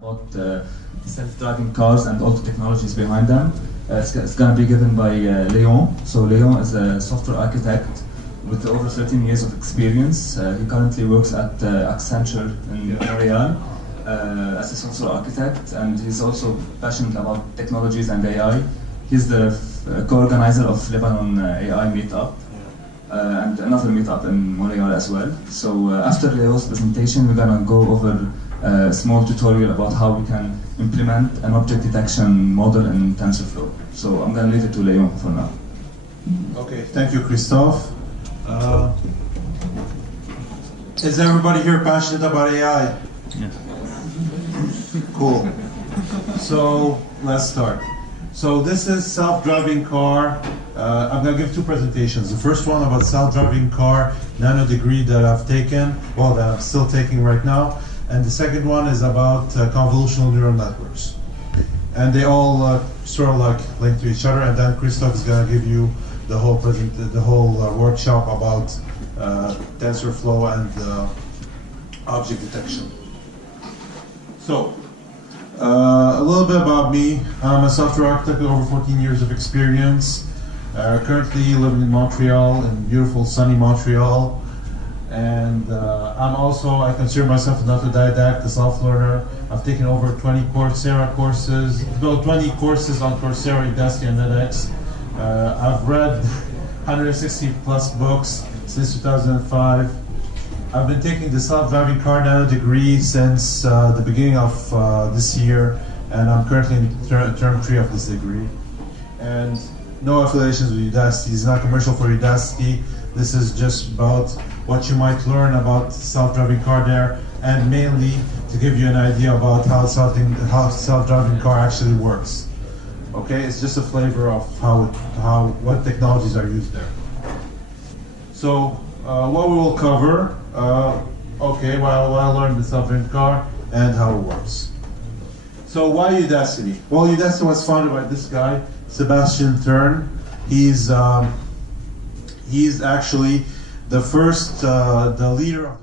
about self-driving cars and all the technologies behind them. It's going to be given by Leon. So Leon is a software architect with over 13 years of experience. He currently works at Accenture in Montreal as a software architect, and he's also passionate about technologies and AI. He's the co-organizer of Lebanon AI meetup. And another meetup in Montreal as well. So after Leo's presentation, we're gonna go over a small tutorial about how we can implement an object detection model in TensorFlow. So I'm gonna leave it to Leon for now. Okay, thank you, Christophe. Is everybody here passionate about AI? Yes. Cool. So let's start. So this is self-driving car. I'm going to give two presentations. The first one about self-driving car nano degree that I've taken, well, that I'm still taking right now. And the second one is about convolutional neural networks. And they all sort of like link to each other. And then Christophe is going to give you the whole workshop about TensorFlow and object detection. So, a little bit about me. I'm a software architect with over 14 years of experience. Currently living in Montreal, in beautiful sunny Montreal. And I consider myself an autodidact, a self-learner. I've taken over 20 Coursera courses, 20 courses on Coursera, Udacity, and edX. I've read 160 plus books since 2005. I've been taking the self-driving car nano degree since the beginning of this year, and I'm currently in term 3 of this degree. And no affiliations with Udacity. It's not commercial for Udacity. This is just about what you might learn about self-driving car there, and mainly to give you an idea about how self-driving car actually works. Okay, it's just a flavor of what technologies are used there. So what we will cover. What I learned the self-driving car and how it works. So why Udacity? Well, Udacity was founded by this guy, Sebastian Thurn. He's actually the first, the leader of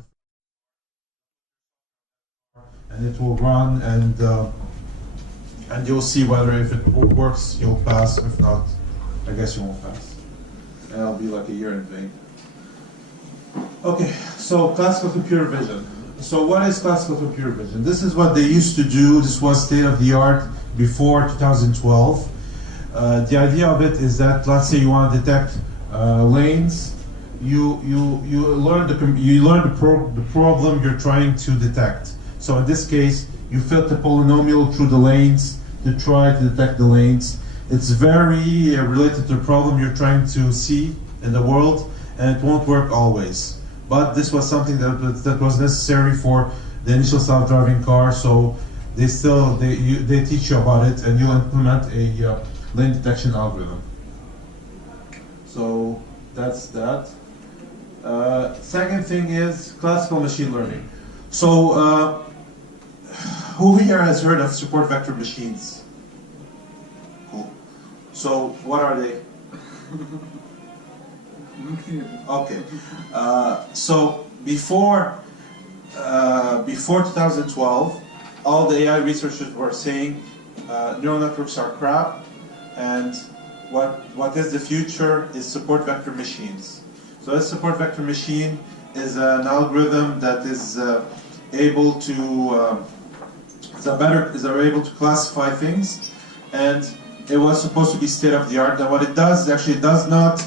the, and it will run, and you'll see whether if it works, you'll pass. If not, I guess you won't pass. And it'll be like a year in vain. Okay, so classical computer vision. So what is classical computer vision? This is what they used to do. This was state of the art before 2012. The idea of it is that, let's say you want to detect lanes, you learn the problem you're trying to detect. So in this case, you fit the polynomial through the lanes to try to detect the lanes. It's very related to the problem you're trying to see in the world, and it won't work always. But this was something that was necessary for the initial self-driving car, so they teach you about it, and you implement a lane detection algorithm. So that's that. Second thing is classical machine learning. So who here has heard of support vector machines? Cool. So what are they? Okay. So before 2012, all the AI researchers were saying neural networks are crap, and what is the future is support vector machines. So a support vector machine is an algorithm that is able to able to classify things, and it was supposed to be state of the art. And what it does actually does not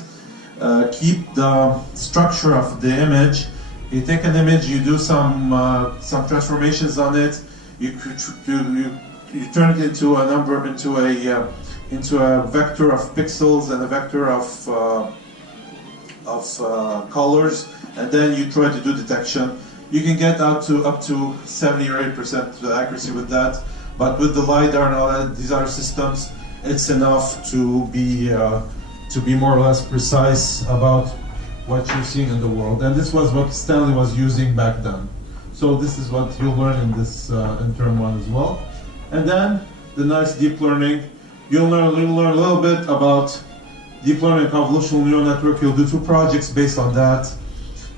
keep the structure of the image. You take an image, you do some transformations on it, you turn it into a number, into a vector of pixels and a vector of colors, and then you try to do detection. You can get up to 70 or 80% accuracy with that, but with the LiDAR and all that, these other systems, it's enough to be more or less precise about what you're seeing in the world. And this was what Stanley was using back then. So this is what you'll learn in this in term 1 as well. And then the nice deep learning. You'll learn a little bit about deep learning and convolutional neural network. You'll do 2 projects based on that,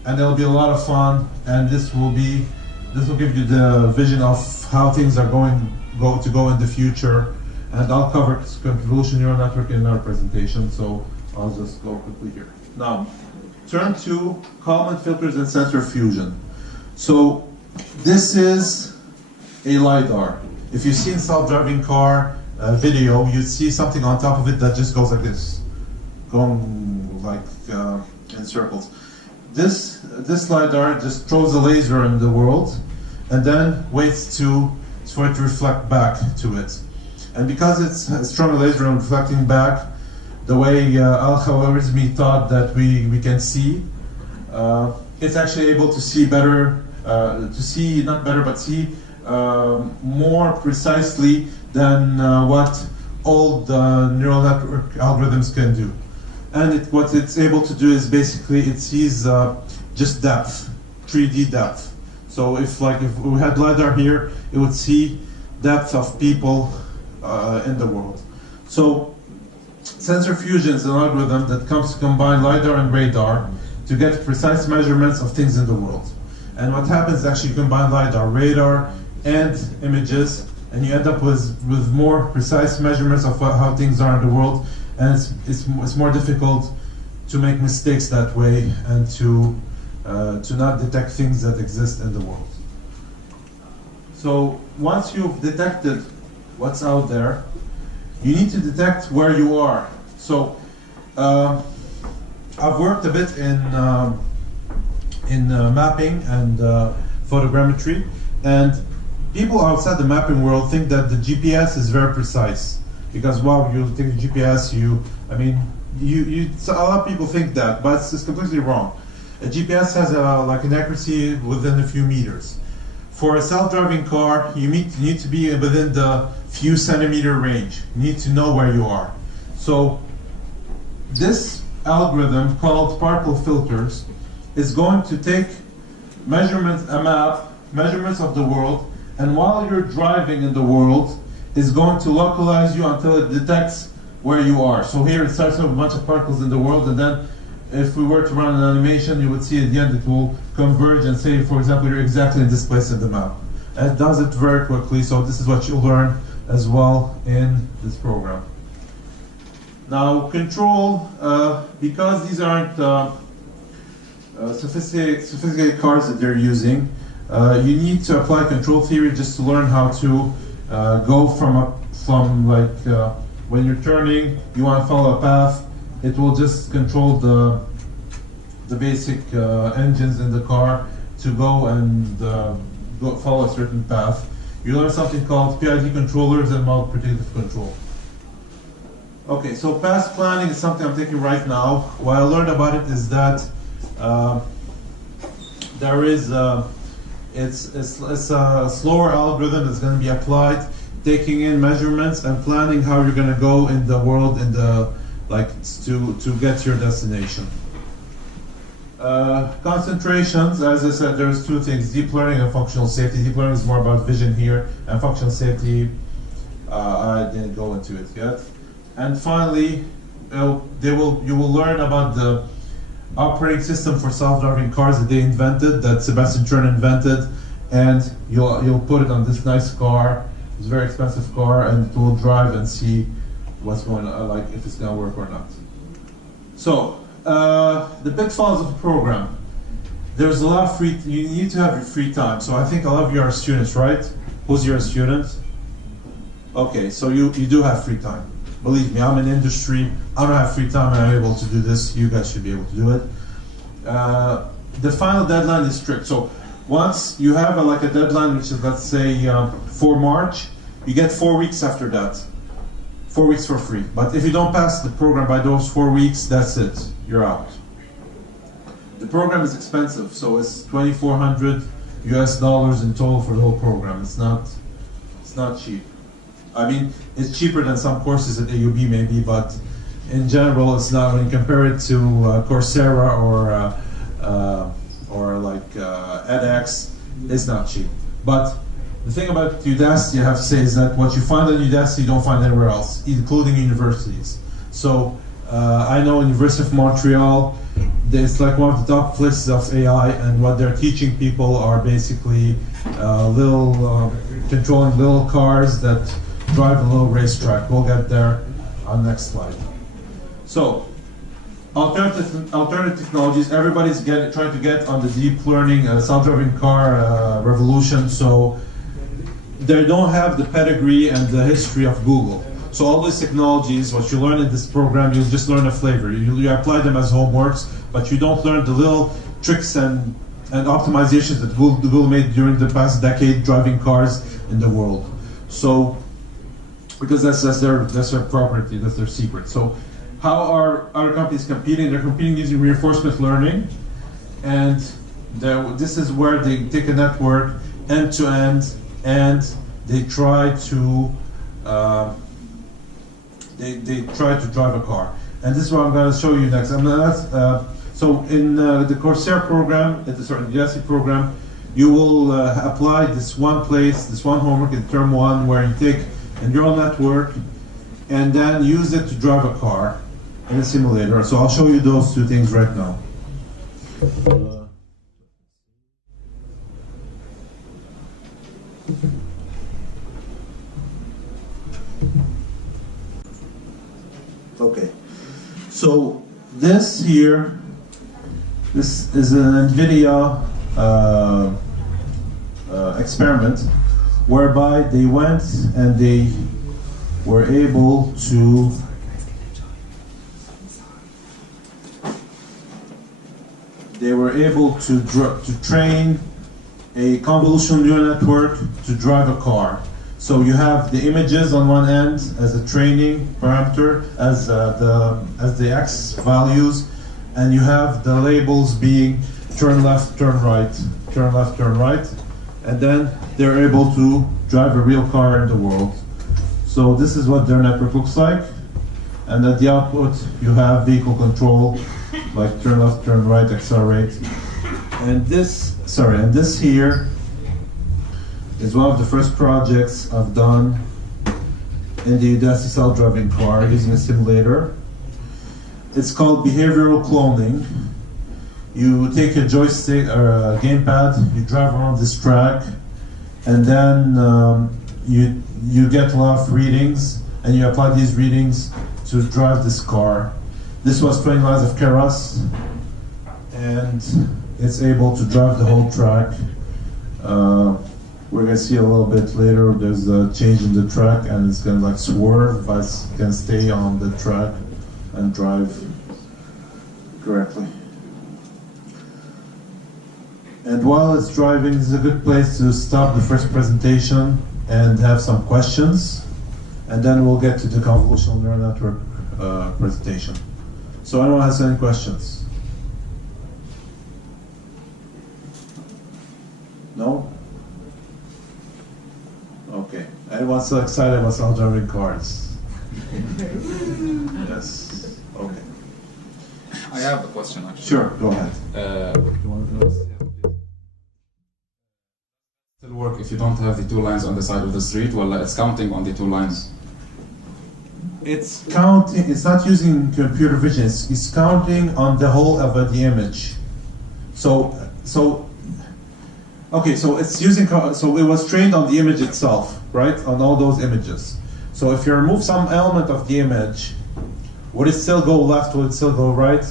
and it'll be a lot of fun. And this will be This will give you the vision of how things are going to go in the future. And I'll cover convolution neural network in our presentation, so I'll just go quickly here. Now, turn to Kalman filters and sensor fusion. So this is a LiDAR. If you've seen self-driving car video, you'd see something on top of it that just goes like this, going like in circles. This LiDAR just throws a laser in the world and then waits for it to reflect back to it. And because it's throwing a laser and reflecting back, the way Al-Khwarizmi thought that we can see, it's actually able to see better, see more precisely than what old neural network algorithms can do. And what it's able to do is basically it sees just depth, 3D depth. So if we had LiDAR here, it would see depth of people in the world. So sensor fusion is an algorithm that comes to combine LiDAR and radar to get precise measurements of things in the world. And what happens is actually you combine LiDAR, radar, and images, and you end up with more precise measurements of how things are in the world. And it's more difficult to make mistakes that way and to not detect things that exist in the world. So once you've detected what's out there, you need to detect where you are. So I've worked a bit in mapping and photogrammetry, and people outside the mapping world think that the GPS is very precise. Because wow, you take the GPS, so a lot of people think that, but it's completely wrong. A GPS has an accuracy within a few meters. For a self-driving car, you need to be within the few centimeter range. You need to know where you are. So this algorithm called particle filters is going to take measurements of the world, and while you're driving in the world, is going to localize you until it detects where you are. So here it starts with a bunch of particles in the world, and then if we were to run an animation, you would see at the end it will converge and say, for example, you're exactly in this place in the map. And it does it very quickly, so this is what you'll learn as well in this program. Now, control, because these aren't sophisticated cars that they're using, you need to apply control theory just to learn how to go from when you're turning, you want to follow a path, it will just control the basic engines in the car to go and follow a certain path. You learn something called PID controllers and model predictive control. Okay, so path planning is something I'm taking right now. What I learned about it is that there is it's a slower algorithm that's going to be applied, taking in measurements and planning how you're going to go in the world to get to your destination. Concentrations, as I said, there's two things: deep learning and functional safety. Deep learning is more about vision here, and functional safety, I didn't go into it yet. And finally, you will learn about the operating system for self-driving cars that they invented, that Sebastian Chern invented, and you'll put it on this nice car. It's a very expensive car, and it will drive and see what's going on, like if it's going to work or not. So the pitfalls of the program. There's a lot of you need to have your free time. So I think a lot of you are students, right? Who's your student? Okay, so you do have free time. Believe me, I'm in industry. I don't have free time and I'm able to do this. You guys should be able to do it. The final deadline is strict. So once you have a deadline, which is, let's say, for March, you get 4 weeks after that. 4 weeks for free. But if you don't pass the program by those 4 weeks, that's it. You're out. The program is expensive, so it's $2,400 US in total for the whole program. It's not cheap. I mean, it's cheaper than some courses at AUB maybe, but in general, it's not. When you compare it to Coursera or edX, it's not cheap. But the thing about Udacity, I have to say, is that what you find on Udacity, you don't find anywhere else, including universities. So I know University of Montreal, it's like one of the top lists of AI, and what they're teaching people are basically controlling little cars that drive a little racetrack. We'll get there on next slide. So, alternative technologies. Everybody's trying to get on the deep learning, self-driving car revolution. So they don't have the pedigree and the history of Google. So all these technologies, what you learn in this program, you just learn a flavor. You apply them as homeworks, but you don't learn the little tricks and optimizations that Google made during the past decade driving cars in the world. So, because that's their property, that's their secret. So, how are other companies competing? They're competing using reinforcement learning, and this is where they take a network end to end, and they try to they try to drive a car. And this is what I'm going to show you next. So in the Coursera program, the GSE program, you will apply this one homework in term one, where you take a neural network and then use it to drive a car in a simulator. So I'll show you those two things right now. Okay, so this is an NVIDIA experiment whereby they went and they were able to train a convolutional neural network to drive a car. So you have the images on one end as a training parameter, as the X values, and you have the labels being turn left, turn right, turn left, turn right, and then they're able to drive a real car in the world. So this is what their network looks like, and at the output you have vehicle control, like turn left, turn right, accelerate, and this here is one of the first projects I've done in the Udacity self-driving car using a simulator. It's called behavioral cloning. You take a joystick or a gamepad, you drive around this track, and then you get a lot of readings, and you apply these readings to drive this car. This was 20 lines of Keras, and it's able to drive the whole track. We're going to see a little bit later, there's a change in the track, and it's going to like swerve, but it can stay on the track and drive correctly. And while it's driving, this is a good place to stop the first presentation and have some questions, and then we'll get to the convolutional neural network presentation. So anyone has any questions? No? Okay. Anyone so excited about self-driving cars? Yes. Okay. I have a question actually. Sure, go ahead. Still work if you don't have the two lines on the side of the street? Well, it's counting on the two lines. It's counting, it's not using computer vision, it's counting on the whole of the image. Okay, so it's using, so it was trained on the image itself, right? On all those images. So if you remove some element of the image, would it still go left, would it still go right?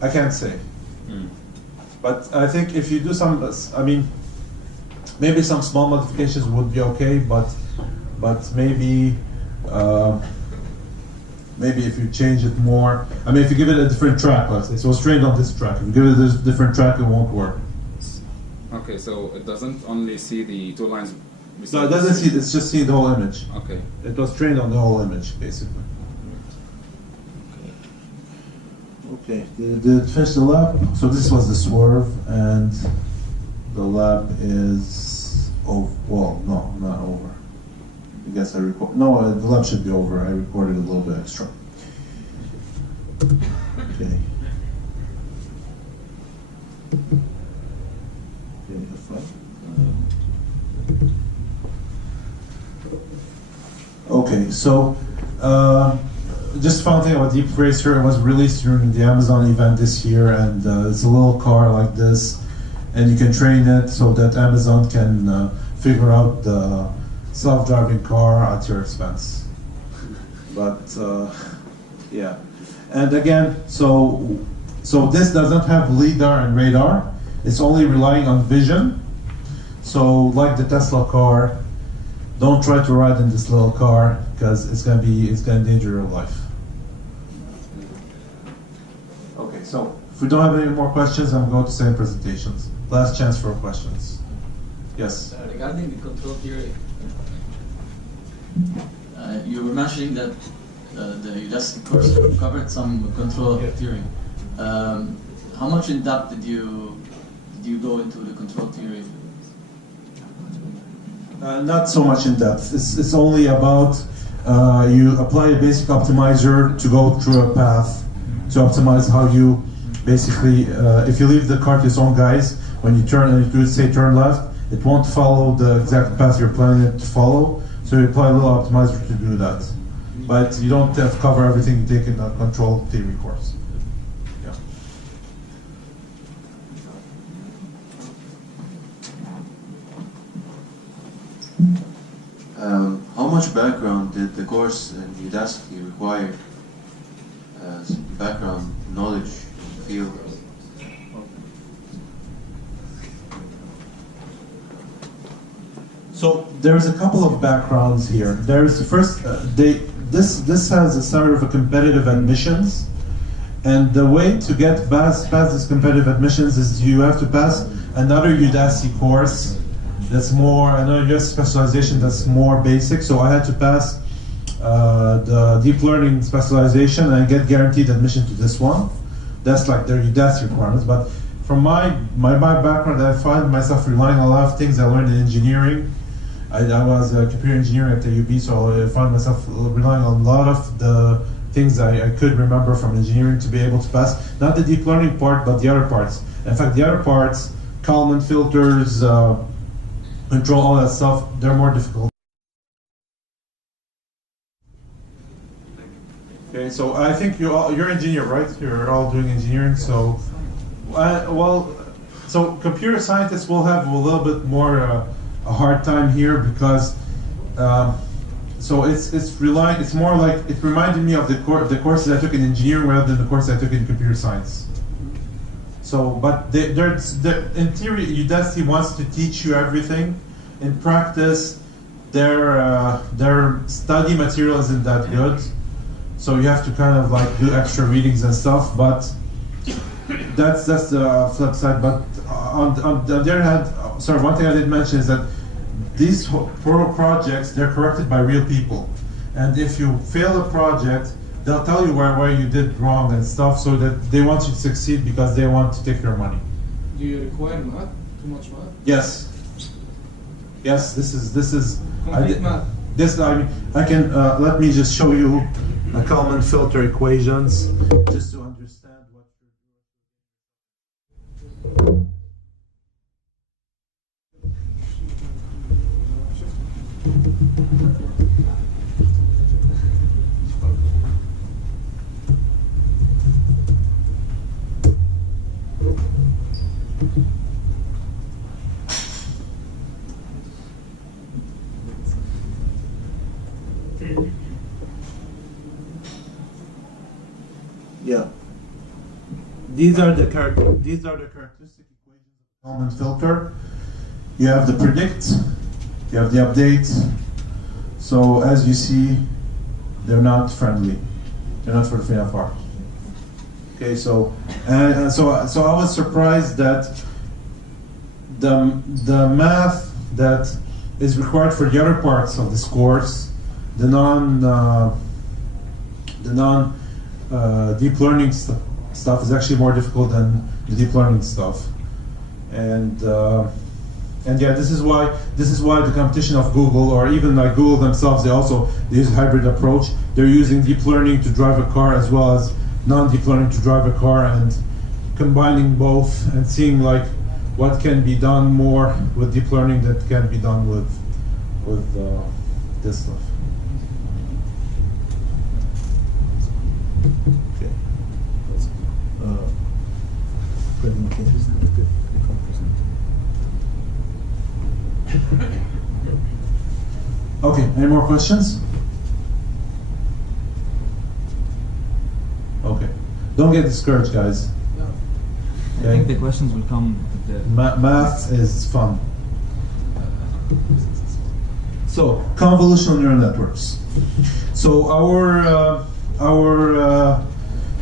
I can't say. But I think if you do some, I mean, maybe some small modifications would be okay, but maybe maybe if you change it more, I mean, if you give it a different track, let's say, so it's trained on this track, if you give it a different track, it won't work. Okay, so it doesn't only see the two lines. No, it doesn't see, it's just seeing the whole image. Okay. It was trained on the whole image, basically. Okay, did it finish the lab? So this was the swerve, and the lab is over. Well, no, not over. I guess I record. No, the lab should be over. I recorded a little bit extra. Okay. Okay, so just fun thing about Deep Racer, it was released during the Amazon event this year, and it's a little car like this, and you can train it so that Amazon can figure out the self-driving car at your expense. But yeah, and again, so this doesn't have LiDAR and radar. It's only relying on vision. So like the Tesla car, don't try to ride in this little car because it's gonna endanger your life. Okay, so if we don't have any more questions, I'm going to say presentations. Last chance for questions. Yes. Regarding the control theory, you were mentioning that the Udacity course covered some control theory. How much in depth did you go into the control theory? Not so much in depth. It's only about you apply a basic optimizer to go through a path to optimize how you basically, if you leave the car to its own guise, when you turn and you say turn left, it won't follow the exact path you're planning it to follow. So you apply a little optimizer to do that. But you don't have to cover everything you take in a control theory course. Yeah. How much background did the course in Udacity require? Background knowledge in the field? So there's a couple of backgrounds here. There's the first, this has a sort of a competitive admissions, and the way to get past this competitive admissions is you have to pass another Udacity course that's more, another Udacity specialization that's more basic. So I had to pass the deep learning specialization and get guaranteed admission to this one. That's like their Udacity requirements. But from my background, I find myself relying on a lot of things I learned in engineering. I was a computer engineer at the UB, so I found myself relying on a lot of the things I could remember from engineering to be able to pass. Not the deep learning part, but the other parts. In fact, the other parts, Kalman filters, control, all that stuff, they're more difficult. Okay, so I think you're engineer, right? You're all doing engineering, so so computer scientists will have a little bit more a hard time here because so it's more like it reminded me of the courses I took in engineering rather than the course I took in computer science. So, but in theory, Udacity wants to teach you everything. In practice, their study material isn't that good. So you have to kind of like do extra readings and stuff, but that's the flip side. But on the other hand, sorry, one thing I didn't mention is that these projects, they're corrected by real people. And if you fail a project, they'll tell you where you did wrong and stuff, so that they want you to succeed because they want to take your money. Do you require math? Too much math? Yes. Yes, this is Complete math. This I can let me just show you a Kalman filter equations just to understand what you're doing. Yeah. These are the characteristic equations of the Kalman filter. You have the predict, you have the update. So as you see, they're not friendly. They're not for the faint of heart. Okay, so so I was surprised that the math that is required for the other parts of this course, the non deep learning stuff is actually more difficult than the deep learning stuff, and yeah, this is why the competition of Google, or even like Google themselves, they use a hybrid approach. They're using deep learning to drive a car as well as non-deep learning to drive a car, and combining both and seeing like what can be done more with deep learning that can be done with this stuff. Okay, any more questions? Okay. Don't get discouraged, guys. I think the questions will come with the Math is fun. So, convolutional neural networks. So our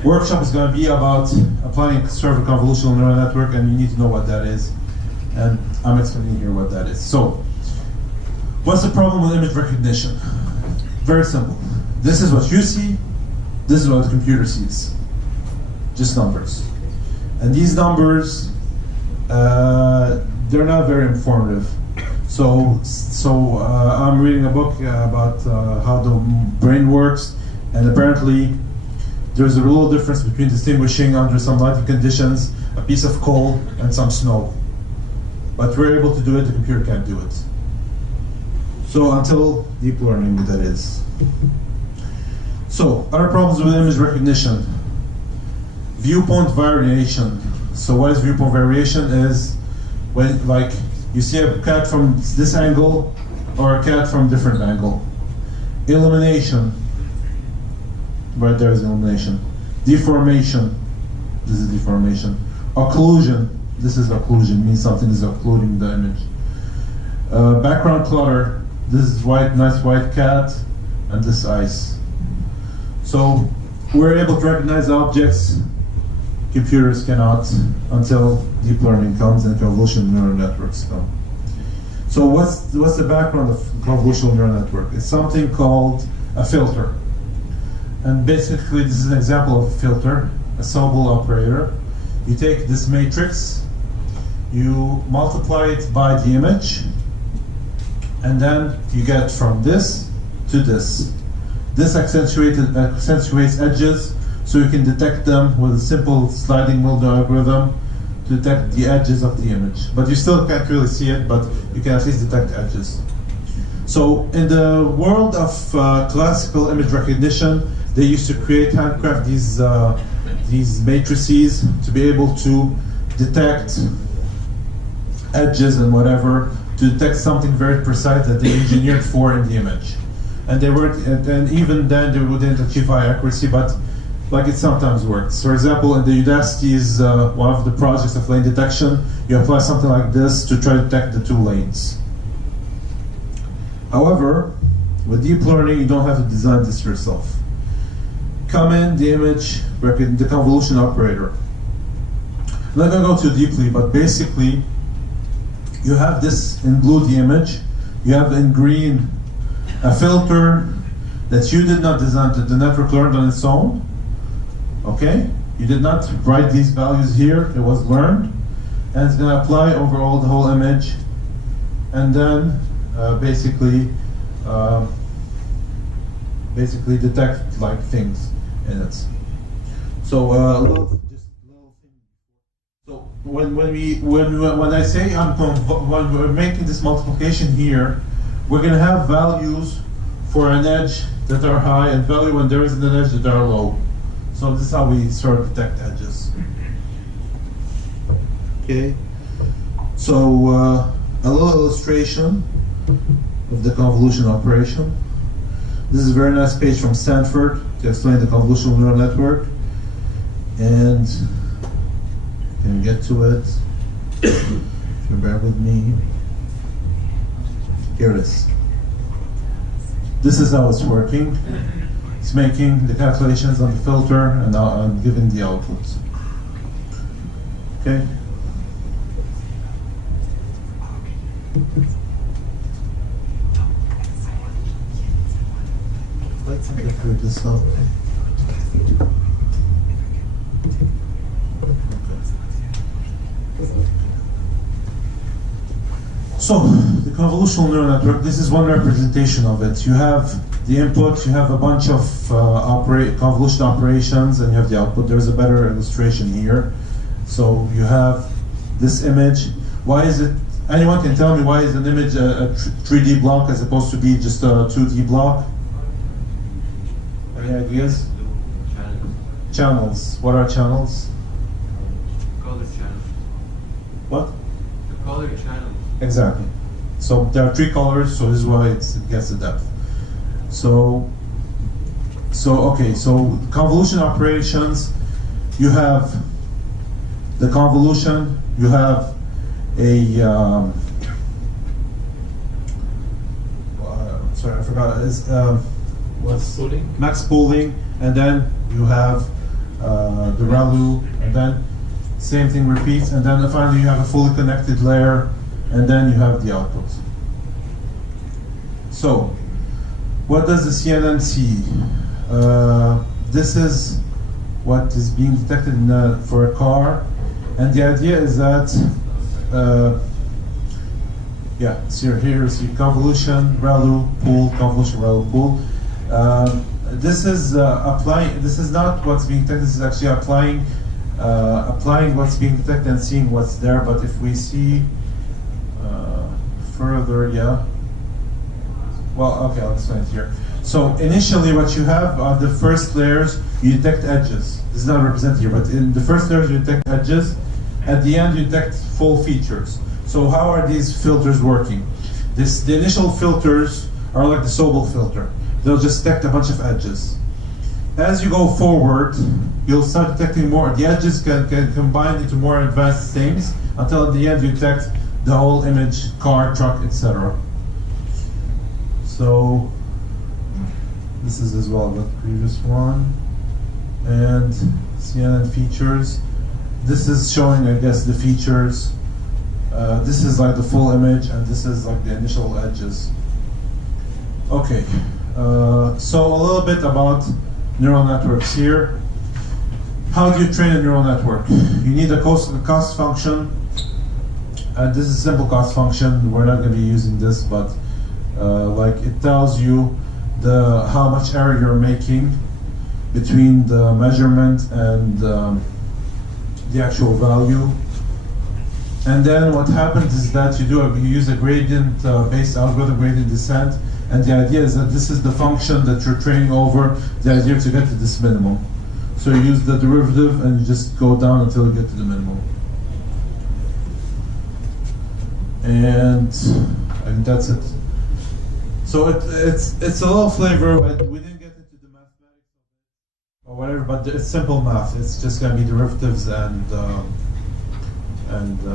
workshop is going to be about applying sort of a convolutional neural network, and you need to know what that is. And I'm explaining here what that is. So, what's the problem with image recognition? Very simple. This is what you see. This is what the computer sees. Just numbers. And these numbers, they're not very informative. So I'm reading a book about how the brain works, and apparently there's a real difference between distinguishing under some lighting conditions a piece of coal and some snow. But we're able to do it, the computer can't do it. So until deep learning, that is. So, other problems with image recognition. Viewpoint variation. So what is viewpoint variation? Is when, like, you see a cat from this angle or a cat from a different angle. Illumination. Right there is illumination. Deformation. This is deformation. Occlusion. This is occlusion. Means something is occluding the image. Background clutter. This is white, nice white cat, and this ice. So we're able to recognize objects computers cannot until deep learning comes and convolutional neural networks come. So what's the background of convolutional neural network? It's something called a filter. And basically this is an example of a filter, a solvable operator. You take this matrix, you multiply it by the image, and then you get from this to this. This accentuates edges, so you can detect them with a simple sliding window algorithm to detect the edges of the image. But you still can't really see it, but you can at least detect edges. So in the world of classical image recognition, they used to handcraft these matrices to be able to detect edges and whatever, to detect something very precise that they engineered for in the image. And they weren't, and even then they wouldn't achieve high accuracy, but like it sometimes works. For example, in the Udacity's one of the projects of lane detection, you apply something like this to try to detect the two lanes. However, with deep learning, you don't have to design this yourself. Come in the image, the convolution operator. I'm not going to go too deeply, but basically, you have this in blue, the image. You have in green a filter that you did not design, that the network learned on its own. Okay? You did not write these values here, it was learned. And it's going to apply over all the whole image. And then basically detect like things in it. So so when I say when we're making this multiplication here, we're going to have values for an edge that are high and value when there isn't an edge that are low. So this is how we sort of detect edges. Okay. So a little illustration of the convolution operation. This is a very nice page from Stanford to explain the convolutional neural network. And can we get to it? If you bear with me. Here it is. This is how it's working. It's making the calculations on the filter and giving the output. Okay? Let's figure this out. So, the convolutional neural network, this is one representation of it. You have the input, you have a bunch of convolution operations, and you have the output. There's a better illustration here. So, you have this image. Why is it, anyone can tell me why is an image a 3D block as opposed to be just a 2D block? Any ideas? Channels. What are channels? Color channels. What? The color channel. Exactly. So there are 3 colors, so this is why it gets the depth. So okay, so convolution operations, you have the convolution, you have a, sorry, I forgot, it's, what's Pooling. max pooling, and then you have the ReLU, and then same thing repeats, and then finally you have a fully connected layer, and then you have the output. So, what does the CNN see? This is what is being detected for a car, and the idea is that, yeah, so here is the convolution, ReLU, pool, convolution, ReLU, pool. This is applying. This is not what's being detected. This is actually applying what's being detected and seeing what's there. But if we see further, yeah. Well, okay, I'll explain it here. So initially, what you have are the first layers. You detect edges. This is not represented here, but in the first layers you detect edges. At the end, you detect full features. So how are these filters working? The initial filters are like the Sobel filter. They'll just detect a bunch of edges. As you go forward, you'll start detecting more. The edges can combine into more advanced things until at the end you detect the whole image, car, truck, etc. So this is as well the previous one. And CNN features. This is showing, I guess, the features. This is like the full image, and this is like the initial edges. Okay, so a little bit about neural networks here. How do you train a neural network? You need a cost function. This is a simple cost function. We're not going to be using this, but like it tells you how much error you're making between the measurement and the actual value. And then what happens is that you use a gradient-based algorithm, gradient descent, and the idea is that this is the function that you're training over. The idea is to get to this minimum. So you use the derivative and you just go down until you get to the minimum. And I think that's it. So it's a little flavor, but we didn't get into the mathematics or whatever. But it's simple math. It's just going to be derivatives and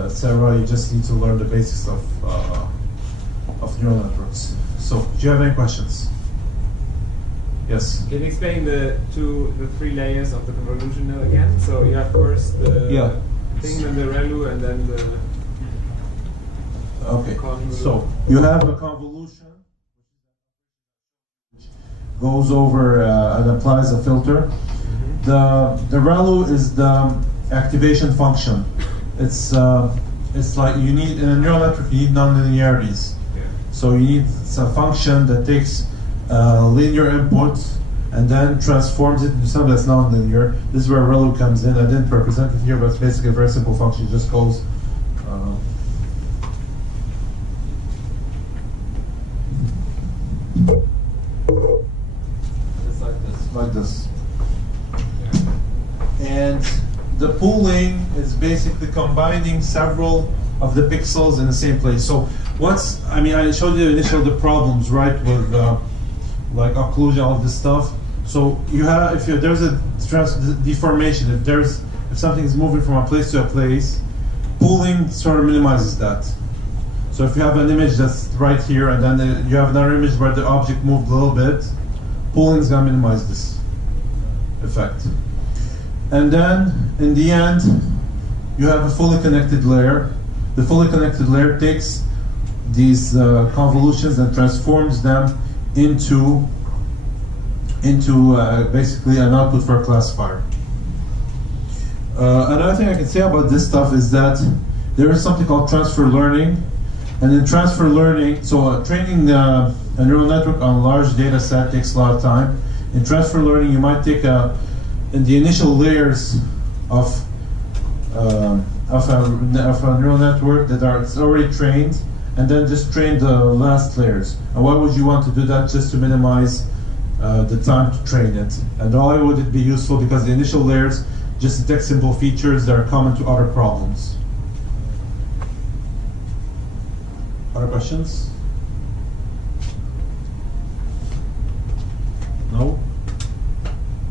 etc. You just need to learn the basics of neural networks. So, do you have any questions? Yes. Can you explain the 3 layers of the convolution again? So you have first the thing, then the ReLU, and then the. Okay. So you have a convolution, which goes over and applies a filter. The ReLU is the activation function. It's like you need in a neural network you need nonlinearities. So you need a function that takes linear input and then transforms it into something that's nonlinear. This is where ReLU comes in. I didn't represent it here, but it's basically a very simple function. It just goes. It's like this. And the pooling is basically combining several of the pixels in the same place. So I showed you the problems, right, with like occlusion, all of this stuff. So you have, if there's a deformation, if something is moving from a place to a place, pooling sort of minimizes that. So if you have an image that's right here, and then you have another image where the object moved a little bit, pooling is going to minimize this effect. And then, in the end, you have a fully connected layer. The fully connected layer takes these convolutions and transforms them into basically an output for a classifier. Another thing I can say about this stuff is that there is something called transfer learning. And in transfer learning, so training a neural network on a large data set takes a lot of time. In transfer learning, you might take in the initial layers of a neural network that are already trained, and then just train the last layers. And why would you want to do that? Just to minimize the time to train it. And why would it be useful? Because the initial layers just detect simple features that are common to other problems. Other questions? No?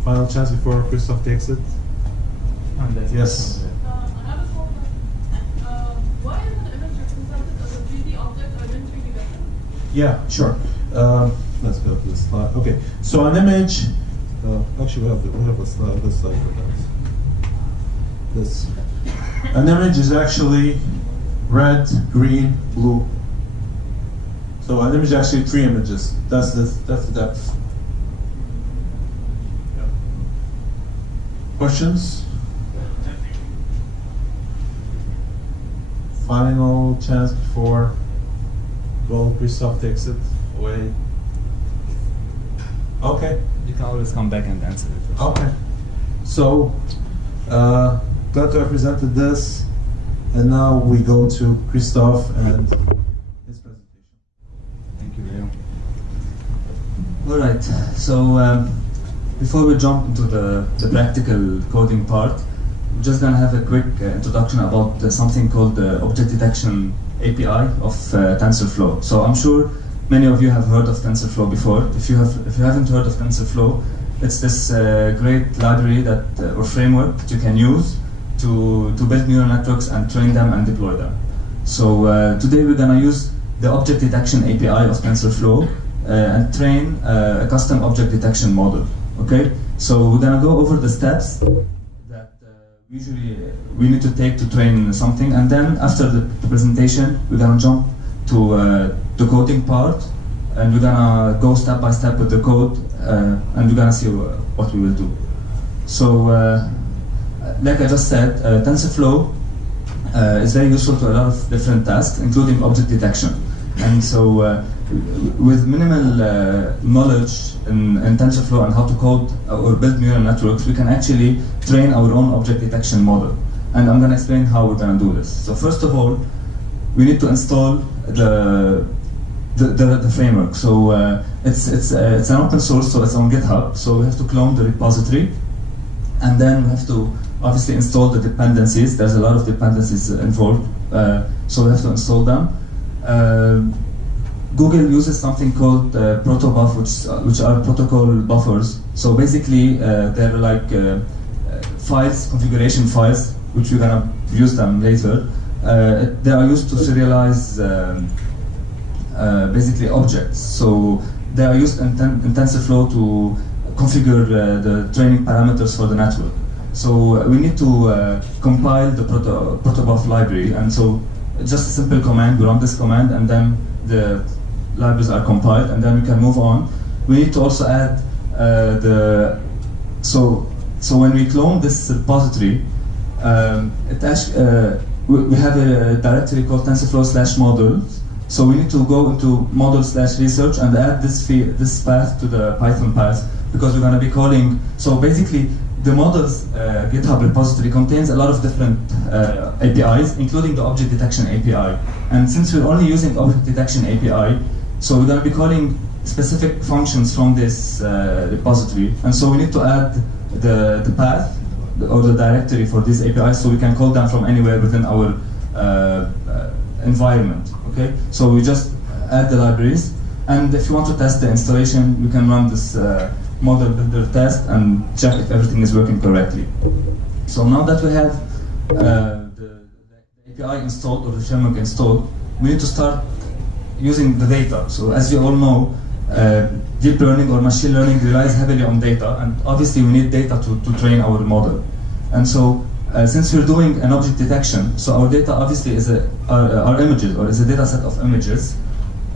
Final chance before Christoph takes it? Yes. I have a small question. Why is an image represented as a 3D object and in 3D vector? Yeah, sure. Let's go to the slide. Okay, so an image. Actually, we have a slide. This slide for that. This. An image is actually red, green, blue. So an image is actually 3 images. That's the depth. Questions? Final chance before Christoph takes it away. Okay. You can always come back and answer it. Okay. So, glad to have presented this. And now we go to Christoph and his presentation. Thank you, Leo. All right. So before we jump into the practical coding part, we're just gonna have a quick introduction about something called the object detection API of TensorFlow. So I'm sure many of you have heard of TensorFlow before. If you haven't heard of TensorFlow, it's this great library that or framework that you can use to build neural networks and train them and deploy them. So today we're gonna use the object detection API of TensorFlow and train a custom object detection model. Okay, so we're gonna go over the steps that usually we need to take to train something, and then after the presentation, we're gonna jump to the coding part, and we're gonna go step by step with the code, and we're gonna see what we will do. So, like I just said, TensorFlow is very useful to a lot of different tasks, including object detection. And so, with minimal knowledge in TensorFlow and how to code or build neural networks, we can actually train our own object detection model. And I'm going to explain how we're going to do this. So first of all, we need to install the framework. So it's an open source, so it's on GitHub. So we have to clone the repository, and then we have to obviously install the dependencies. There's a lot of dependencies involved, so we have to install them. Google uses something called protobuf, which are protocol buffers. So basically, they're like files, configuration files, which we're gonna use them later. They are used to serialize basically objects. So they are used in TensorFlow to configure the training parameters for the network. So we need to compile the protobuf library, and so just a simple command. We run this command, and then the libraries are compiled, and then we can move on. We need to also add so when we clone this repository, we have a directory called TensorFlow/models. So we need to go into model/research and add this path to the Python path, because we're going to be calling. So basically, the models GitHub repository contains a lot of different APIs, including the object detection API. And since we're only using object detection API, so we're going to be calling specific functions from this repository. And so we need to add the path or the directory for these APIs, so we can call them from anywhere within our environment. Okay, so we just add the libraries, and if you want to test the installation, you can run this model builder test and check if everything is working correctly. So now that we have the API installed or the framework installed, we need to start using the data. So as you all know, deep learning or machine learning relies heavily on data, and obviously we need data to train our model. And so since we're doing an object detection, so our data obviously is our images, or is a data set of images,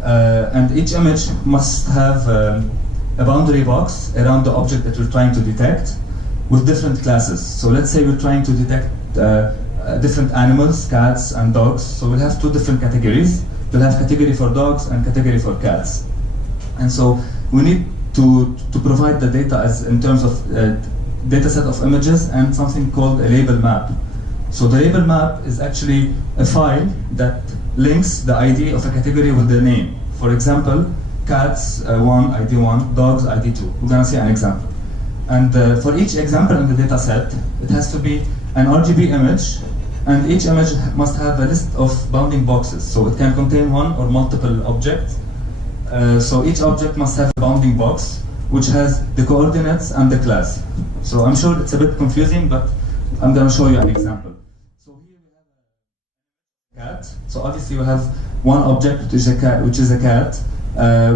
and each image must have a boundary box around the object that we're trying to detect with different classes. So let's say we're trying to detect different animals, cats and dogs. So we'll have 2 different categories. We'll have category for dogs and category for cats. And so we need to provide the data as in terms of data set of images and something called a label map. So the label map is actually a file that links the ID of a category with the name. For example, cats 1, ID 1, dogs, ID 2. We're going to see an example. And for each example in the data set, it has to be an RGB image And each image must have a list of bounding boxes, so it can contain one or multiple objects. So each object must have a bounding box, which has the coordinates and the class. So I'm sure it's a bit confusing, but I'm going to show you an example. So here we have a cat. So obviously we have one object, which is a cat.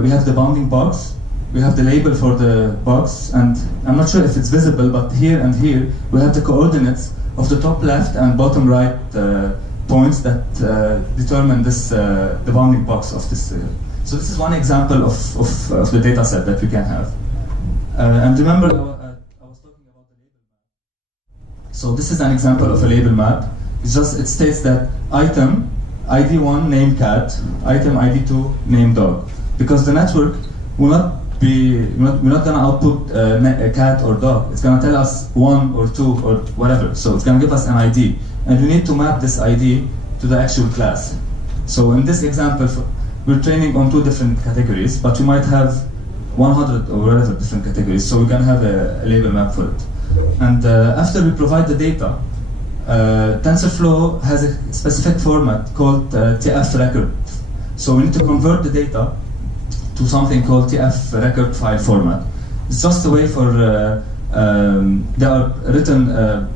We have the bounding box. We have the label for the box, and I'm not sure if it's visible, but here and here we have the coordinates of the top left and bottom right points that determine this the bounding box of this. So this is one example of the data set that we can have. And remember, I was talking about the label map. So this is an example of a label map. It states that item ID1 name cat, item ID2 name dog, because the network will not we're not going to output a cat or dog. It's going to tell us 1 or 2 or whatever. So it's going to give us an ID. And we need to map this ID to the actual class. So in this example, we're training on 2 different categories, but we might have 100 or whatever different categories. So we're going to have a label map for it. And after we provide the data, TensorFlow has a specific format called TF record. So we need to convert the data to something called TF record file format. It's just a way for, there are written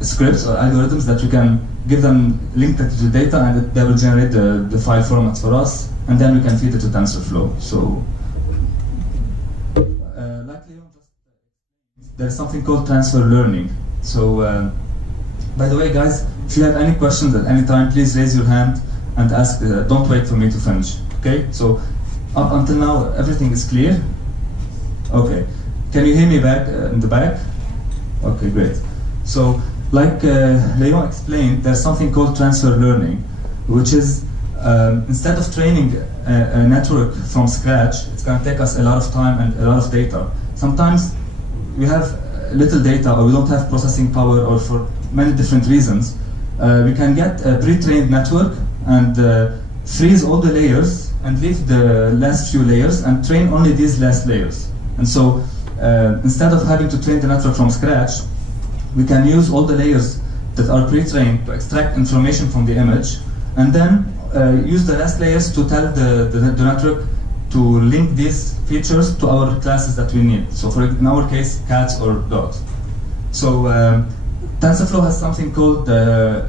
scripts or algorithms that we can give them, link that to the data, and they will generate the file formats for us, and then we can feed it to TensorFlow. So, like Leon just explained, there's something called transfer learning. So, by the way, guys, if you have any questions at any time, please raise your hand and ask. Don't wait for me to finish. Okay? So, up until now, everything is clear? Okay. Can you hear me back in the back? Okay, great. So, like Leon explained, there's something called transfer learning, which is instead of training a network from scratch, it's going to take us a lot of time and a lot of data. Sometimes we have little data, or we don't have processing power, or for many different reasons. We can get a pre-trained network and freeze all the layers and leave the last few layers and train only these last layers. And so instead of having to train the network from scratch, we can use all the layers that are pre-trained to extract information from the image, and then use the last layers to tell the network to link these features to our classes that we need. So in our case, cats or dogs. So TensorFlow has something called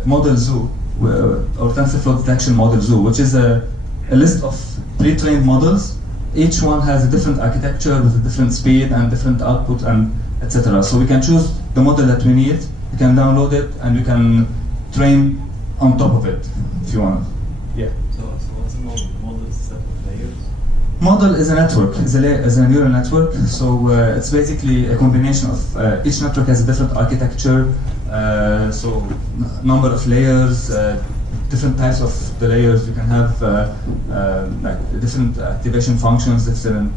Model Zoo, or TensorFlow Detection Model Zoo, which is a list of pre-trained models. Each one has a different architecture with a different speed and different output and etc. So we can choose the model that we need, we can download it, and we can train on top of it if you want. Yeah. So what's a model? Model is a set of layers? Model is a network, is a neural network. So it's basically a combination of each network has a different architecture. So number of layers, different types of the layers. You can have like different activation functions, different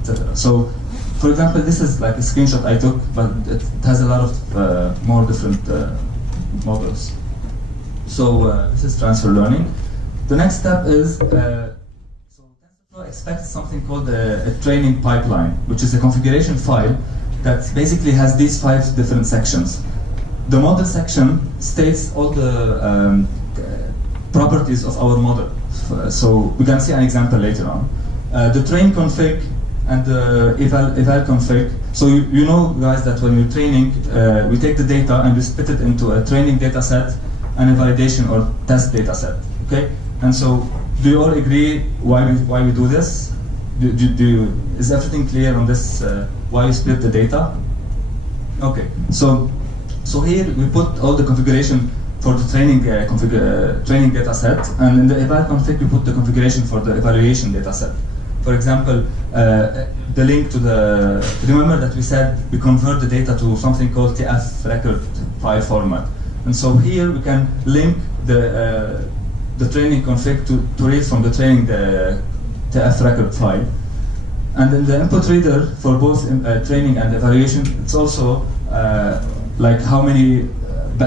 etc. So, for example, this is like a screenshot I took, but it has a lot of more different models. So this is transfer learning. The next step is so TensorFlow expects something called a training pipeline, which is a configuration file that basically has these 5 different sections. The model section states all the properties of our model. So we can see an example later on. The train config and the eval config. So you know, guys, that when you're training, we take the data and we split it into a training data set and a validation or test data set. Okay? And so, do you all agree why we do this? Is everything clear on this? Why we split the data? Okay. So here we put all the configuration for the training training data set, and in the eval config we put the configuration for the evaluation data set. For example, the link to the, remember that we said we convert the data to something called TF record file format. And so here we can link the training config to read from the training the TF record file. And in the input reader for both training and evaluation, it's also like how many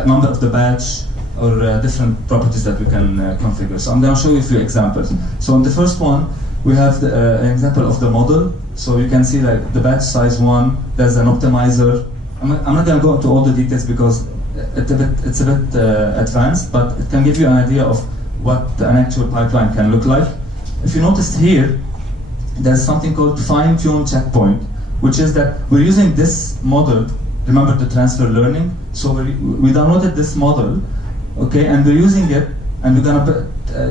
number of the batch or different properties that we can configure. So I'm going to show you a few examples. So in the first one, we have an example of the model. So you can see like the batch size 1, there's an optimizer. I'm not going to go into all the details because it's a bit advanced, but it can give you an idea of what an actual pipeline can look like. If you notice here, there's something called fine-tune checkpoint, which is that we're using this model. Remember the transfer learning? So we downloaded this model, okay, and we're using it, and we're gonna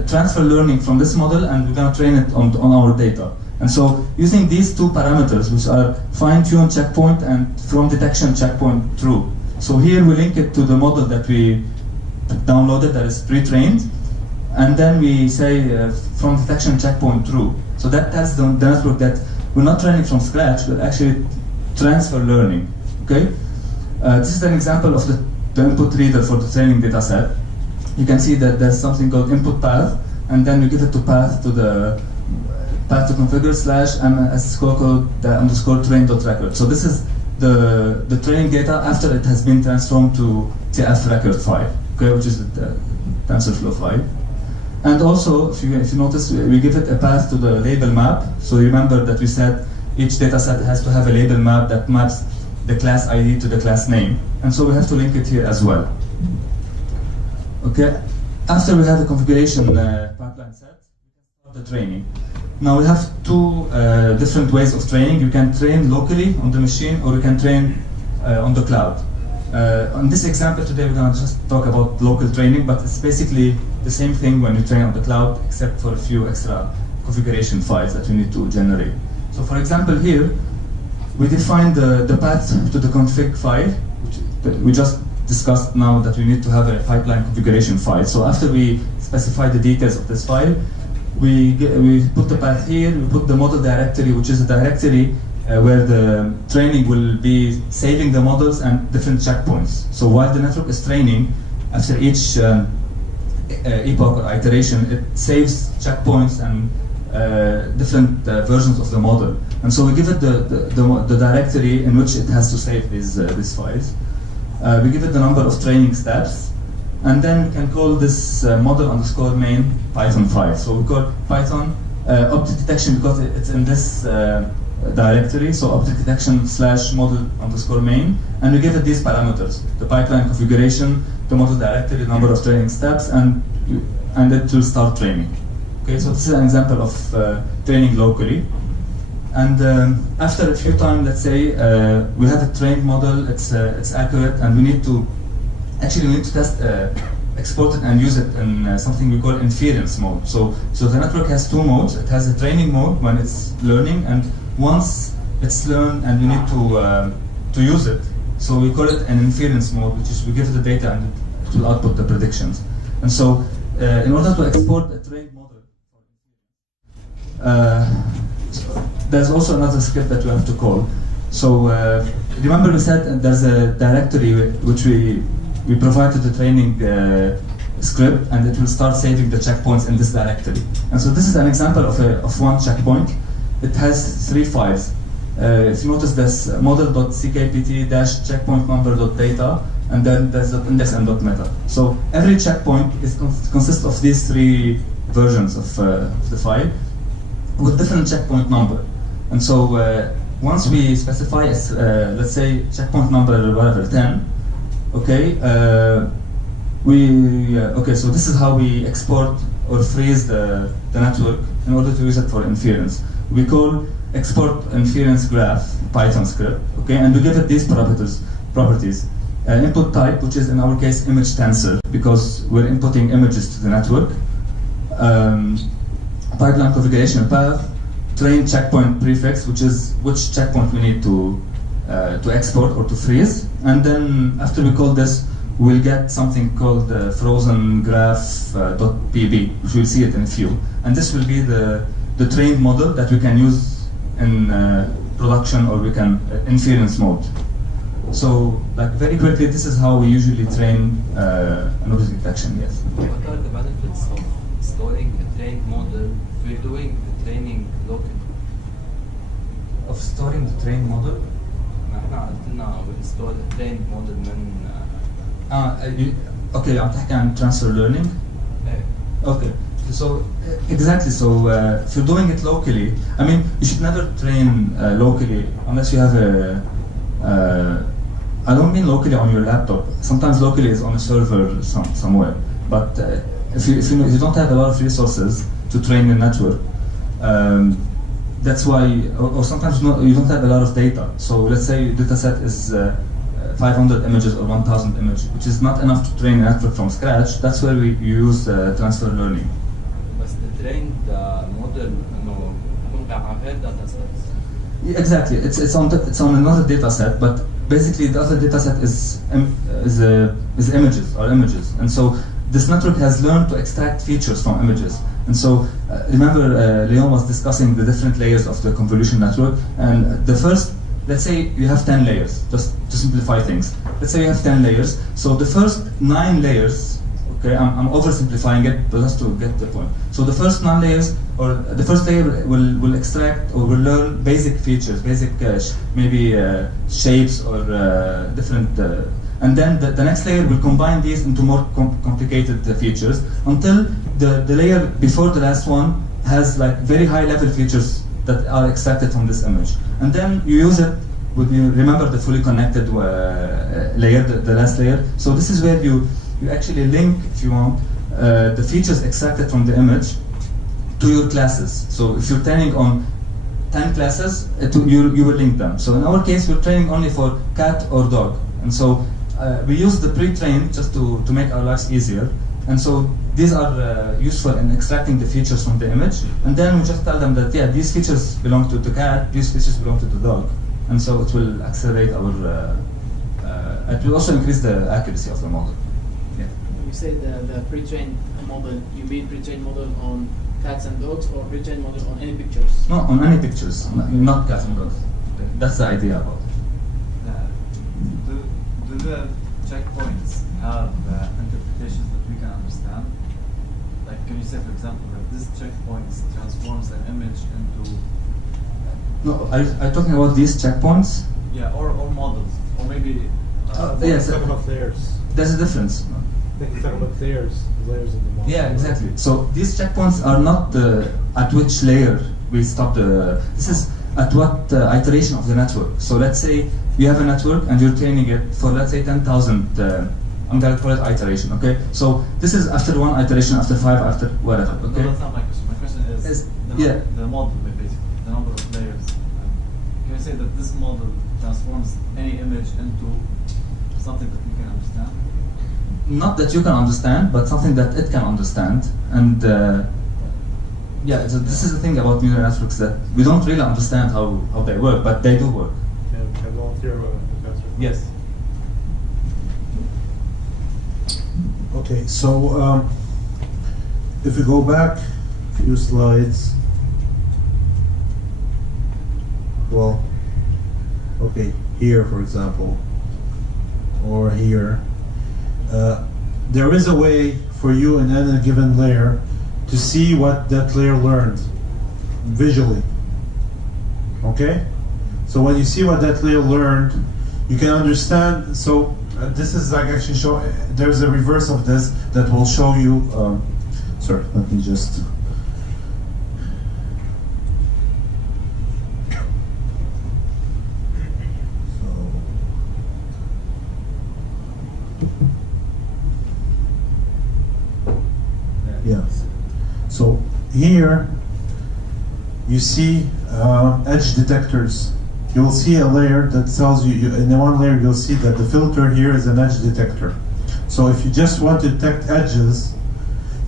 transfer learning from this model, and we're gonna train it on our data. And so using these two parameters, which are fine-tune checkpoint and from detection checkpoint true. So here we link it to the model that we downloaded that is pre-trained, and then we say from detection checkpoint true. So that tells the network that we're not training from scratch, but actually transfer learning. Okay? This is an example of the input reader for the training data set. You can see that there's something called input path, and then we give it to path to configure slash ms code underscore train.record. So this is the training data after it has been transformed to TF record file, okay, which is the TensorFlow file. And also, if you notice, we give it a path to the label map. So remember that we said each data set has to have a label map that maps the class ID to the class name. And so we have to link it here as well. Okay, after we have the configuration pipeline set, we can start the training. Now we have two different ways of training. You can train locally on the machine, or you can train on the cloud. On this example today, we're going to just talk about local training, but it's basically the same thing when you train on the cloud, except for a few extra configuration files that you need to generate. So for example here, we define the path to the config file, which we just discussed now that we need to have a pipeline configuration file. So after we specify the details of this file, we put the path here, we put the model directory, which is a directory where the training will be saving the models and different checkpoints. So while the network is training, after each epoch or iteration, it saves checkpoints and different versions of the model. And so we give it the directory in which it has to save these files. We give it the number of training steps, and then we can call this model underscore main Python file. So we call Python object detection because it's in this directory, so object detection slash model underscore main, and we give it these parameters: the pipeline configuration, the model directory, number of training steps, and it will start training. Okay, so this is an example of training locally. And after a few times, let's say we have a trained model, it's accurate, and we need to test, export it, and use it in something we call inference mode. So the network has two modes. It has a training mode when it's learning, and once it's learned and we need to use it, so we call it an inference mode, which is we give it the data and it will output the predictions. And so in order to export a trained model, there's also another script that we have to call. So remember we said there's a directory which we provide to the training script, and it will start saving the checkpoints in this directory. And so this is an example of one checkpoint. It has 3 files. If you notice, there's model.ckpt-checkpoint number.data, and then there's .index and .meta. So every checkpoint consists of these 3 versions of the file with different checkpoint number. And so once we specify, let's say, checkpoint number whatever 10, okay, so this is how we export or freeze the network in order to use it for inference. We call export inference graph Python script, okay, and we give it these properties. Input type, which is in our case image tensor, because we're inputting images to the network. Pipeline configuration path, train checkpoint prefix, which is which checkpoint we need to export or to freeze, and then after we call this, we'll get something called frozen graph.pb, which we'll see it in a few, and this will be the trained model that we can use in production, or we can inference mode. So, like very quickly, this is how we usually train an object detection. Yes. What are the benefits of storing a trained model if we're doing the training locally? Of storing the trained model? احنا قلنا بنستور a trained model من okay, I'm talking about transfer learning. Okay. So exactly. So if you're doing it locally, I mean, you should never train locally unless you have a I don't mean locally on your laptop. Sometimes locally is on a server somewhere. But if you don't have a lot of resources to train your network, that's why, or sometimes you don't have a lot of data. So let's say your data set is 500 images or 1,000 images, which is not enough to train a network from scratch. That's where we use transfer learning. بس trained model إنه يكون على غير data sets. Yeah, exactly. It's on another data set, but basically the other data set is images, and so this network has learned to extract features from images. And so remember, Leon was discussing the different layers of the convolution network, and the first, let's say you have 10 layers, just to simplify things. Let's say you have 10 layers. So the first 9 layers, okay, I'm oversimplifying it, but just to get the point. So the first 9 layers, or the first layer will extract or will learn basic features, basic maybe shapes or different, and then the next layer will combine these into more complicated features until the layer before the last one has like very high level features that are extracted from this image. And then you use it, you remember the fully connected layer, the last layer. So this is where you actually link, if you want, the features extracted from the image to your classes. So if you're training on 10 classes, you will link them. So in our case, we're training only for cat or dog. And so we use the pre-trained just to make our lives easier. And so these are useful in extracting the features from the image. And then we just tell them that, yeah, these features belong to the cat, these features belong to the dog. And so it will accelerate our, it will also increase the accuracy of the model. Yeah. When you say the pre-trained model, you mean pre-trained model on cats and dogs, or pre-trained model on any pictures? No, on any pictures, not cats and dogs. That's the idea about it. Do the checkpoints have interpretations that we can understand? Like, can you say, for example, that this checkpoint transforms an image into... No, are you talking about these checkpoints? Yeah, or models, or maybe... Yes, talk about layers. There's a difference. I think you're talking about layers of the model. Yeah, exactly. So these checkpoints are not at which layer we stop the... This is at what iteration of the network. So let's say you have a network and you're training it for, let's say, 10,000, I'm going to call it iteration, okay? So this is after one iteration, after 5, after whatever, okay? No, that's not my question. My question is the model, basically, the number of layers. Can you say that this model transforms any image into something that we can understand? Not that you can understand, but something that it can understand. And yeah, so this is the thing about neural networks, that we don't really understand how they work, but they do work. Can volunteer professor? Yes. Okay, so if we go back a few slides, well, okay, here for example, or here, there is a way for you in any given layer to see what that layer learned visually. Okay? So when you see what that layer learned, you can understand. So this is like actually there's a reverse of this that will show you. Sorry, let me just. Yeah. So here you see edge detectors. You'll see a layer that tells you, in the one layer you'll see that the filter here is an edge detector. So if you just want to detect edges,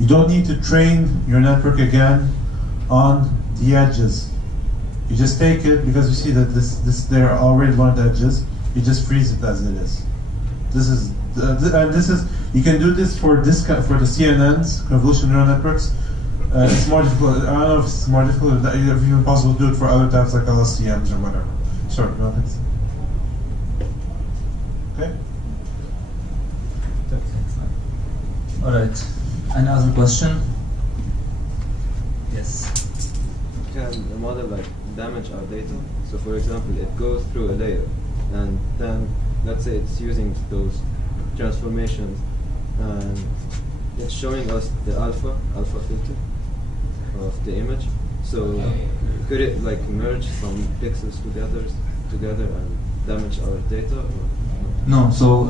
you don't need to train your network again on the edges. You just take it, because you see that there are already learned edges, you just freeze it as it is. You can do this for the CNNs, convolutional neural networks. It's more difficult. I don't know if it's more difficult, if it's even possible to do it for other types like LSTMs or whatever. Sorry, go ahead. Okay? All right. Any other question? Yes. Can a model like damage our data? So for example, it goes through a layer, and then let's say it's using those transformations, and it's showing us the alpha filter of the image. So could it like merge some pixels together and damage our data? Or No, so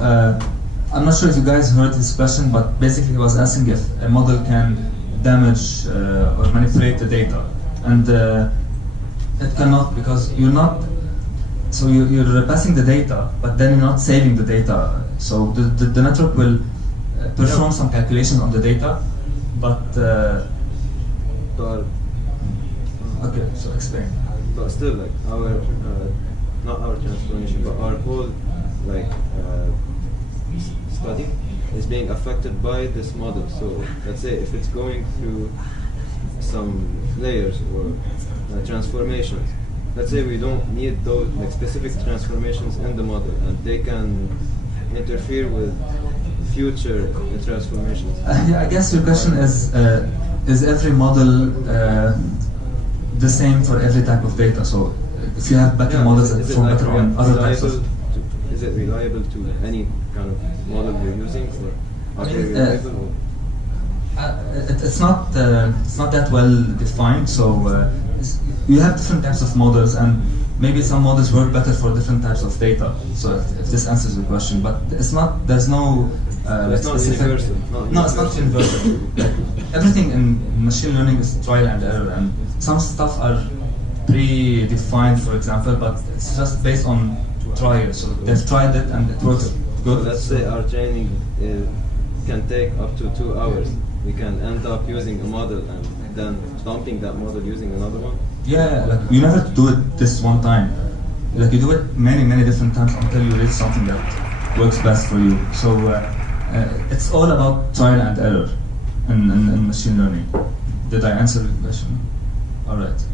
I'm not sure if you guys heard his question, but basically he was asking if a model can damage or manipulate the data, and it cannot, because you're not. So you're passing the data, but then you're not saving the data. So the network will perform some calculations on the data, but okay. So explain. But still, like our not our transformation, but our whole like study is being affected by this model. So let's say if it's going through some layers or transformations, let's say we don't need those like specific transformations in the model, and they can interfere with future transformations. Yeah, I guess your question is every model the same for every type of data? So if you have better models that perform better on other types of... Is it reliable to any kind of model you're using, or are they reliable? It's not that well defined. So you have different types of models, and maybe some models work better for different types of data. So if this answers the question, but it's not. There's no it's not universal. No, it's not universal. Everything in machine learning is trial and error, and some stuff are predefined, for example, but it's just based on trials. So they've tried it and it works good. Let's say our training can take up to 2 hours. We can end up using a model and then dumping that model using another one. Yeah, like you never do it this one time. Like you do it many different times until you reach something that works best for you. So it's all about trial and error in machine learning. Did I answer the question? All right.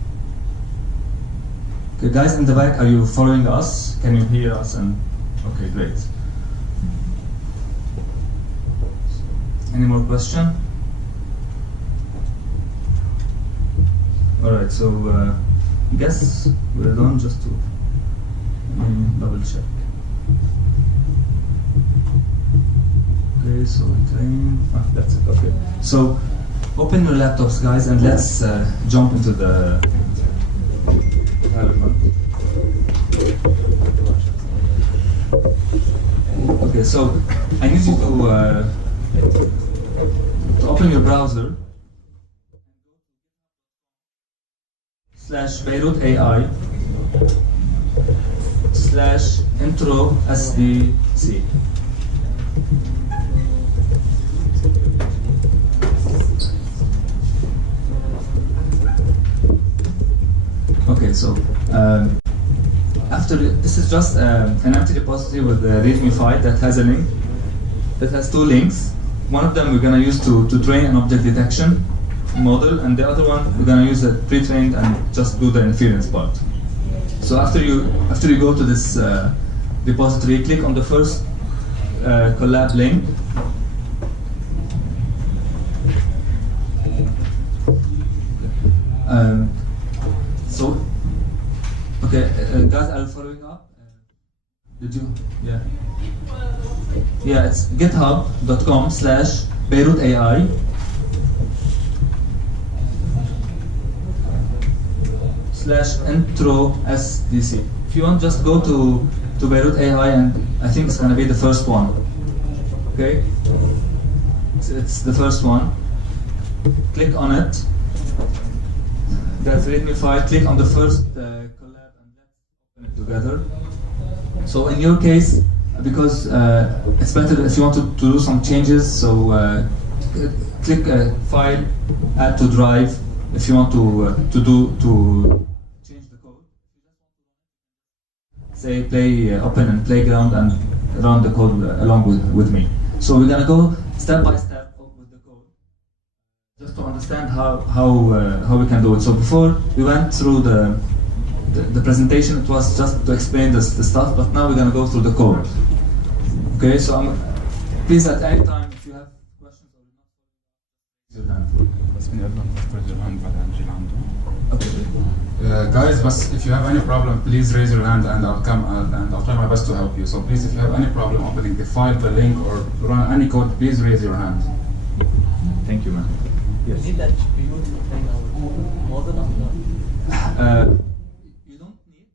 Okay, guys in the back, are you following us? Can you hear us? And okay, great. Any more question? All right, so I guess we're done. Just to double check. Okay, so that's it. Okay, so open your laptops, guys, and let's jump into the development. Okay, so I need you to open your browser /Beirut.ai /intro SDC. Okay, so after this is just an empty repository with a README file that has a link that has 2 links. One of them we're going to use to train an object detection model, and the other one we're going to use it pre-trained and just do the inference part. So after you go to this repository, click on the first collab link. So, okay, guys, are you following up? Did you? Yeah. Yeah, it's github.com/Beirut.ai /intro SDC. If you want, just go to Beirut.ai, and I think it's going to be the first one. Okay? It's the first one. Click on it. That's README file. Click on the first collab and let's open it together. So in your case, because it's better if you want to do some changes, so click File, Add to Drive. If you want to change the code, say play open and playground and run the code along with me. So we're gonna go step by step with the code, just to understand how we can do it. So before we went through the presentation, it was just to explain the stuff, but now we're gonna go through the code. Okay, so please at any time if you have questions or not, raise your hand. Guys, but if you have any problem, please raise your hand and I'll come and I'll try my best to help you. So please, if you have any problem opening the file, the link, or run any code, please raise your hand. Thank you, man. Yes. We need that GPU to train our model or not? You don't need,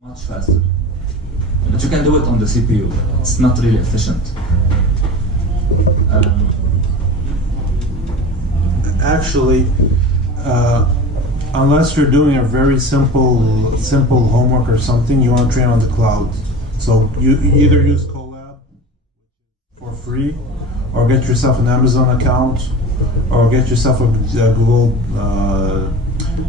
but much faster. but you can do it on the CPU. It's not really efficient. Actually, unless you're doing a very simple homework or something, you want to train on the cloud. So you either use Colab for free, or get yourself an Amazon account, or get yourself a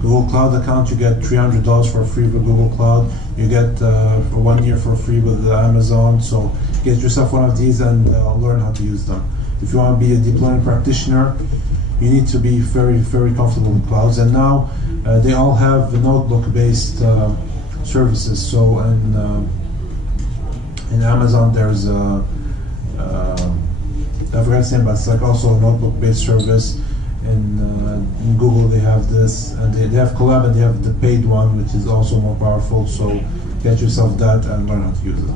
Google Cloud account. You get $300 for free with Google Cloud. You get for 1 year for free with Amazon. So get yourself one of these and learn how to use them. If you want to be a deep learning practitioner, you need to be very, very comfortable with clouds. And now they all have notebook-based services. So in Amazon, there's I forgot his name, but it's like also a notebook-based service. In Google, they have this, and they have Colab, and they have the paid one, which is also more powerful. So get yourself that and learn how to use it.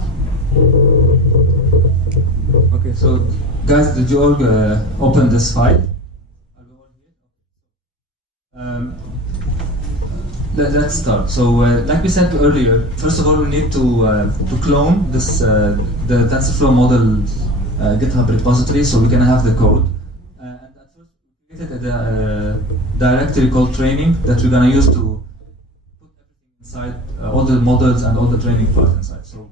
Okay, so guys, did you all open this file? Let's start. So, like we said earlier, first of all, we need to clone this the TensorFlow model GitHub repository, so we can have the code. And at first, we created a directory called training that we're going to use to put everything inside, all the models and all the training part inside. So,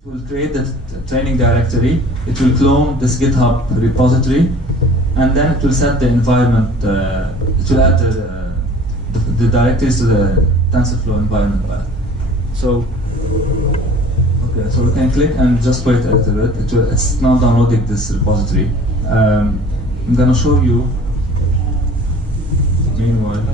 it will create the training directory. It will clone this GitHub repository, and then it will set the environment. It will add the directories to the TensorFlow environment path. So, okay, so we can click and just wait a little bit. It's now downloading this repository. I'm going to show you. Meanwhile,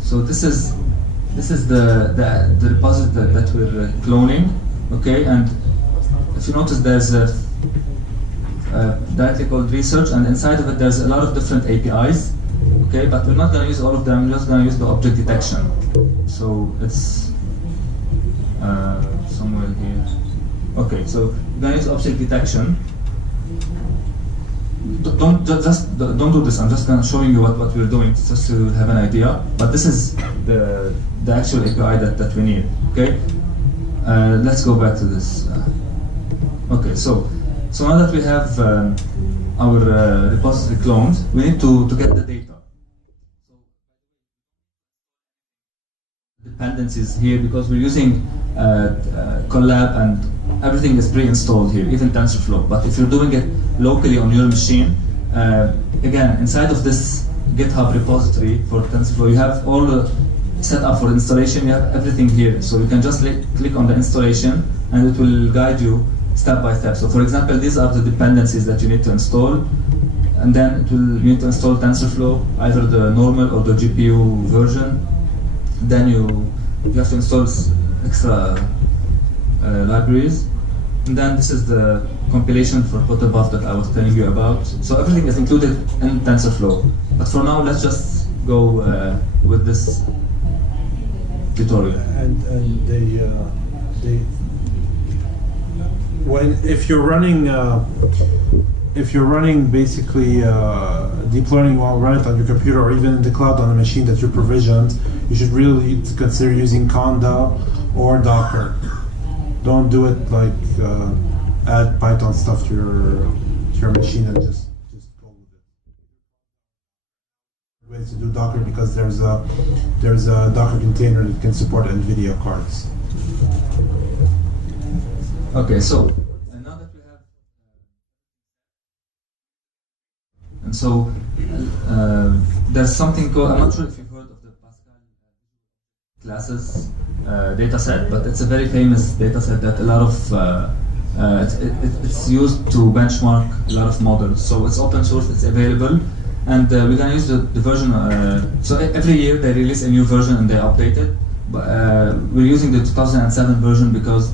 so this is the repository that we're cloning. Okay, and if you notice, there's a directly called research, and inside of it there's a lot of different APIs. Okay, but we're not going to use all of them. We're just going to use the object detection. So it's somewhere here. Okay, so we're going to use object detection. Don't do this. I'm just going to show you what we're doing, just to have an idea. But this is the actual API that we need. Okay. Let's go back to this. Okay, so now that we have our repository cloned, we need to get the data. So dependencies here, because we're using Colab and everything is pre-installed here, even TensorFlow. But if you're doing it locally on your machine, again, inside of this GitHub repository for TensorFlow, you have all the set up for installation. You have everything here, so you can just click on the installation and it will guide you step by step. So for example, these are the dependencies that you need to install, and then you need to install TensorFlow, either the normal or the GPU version. Then you have to install extra libraries, and then this is the compilation for Protobuf that I was telling you about. So everything is included in TensorFlow. But for now, let's just go with this tutorial. And if you're running basically deep learning, you want to run it on your computer or even in the cloud on a machine that you provisioned, you should really consider using Conda or Docker. Don't do it like add Python stuff to your machine and just go with it. Ways to do Docker, because there's a Docker container that can support NVIDIA cards. Okay, so now that we have, and so there's something called, I'm not sure if you've heard of the Pascal classes data set, but it's a very famous data set that a lot of it's used to benchmark a lot of models. So it's open source, it's available, and we're gonna use the version. So every year they release a new version and they update it. But we're using the 2007 version because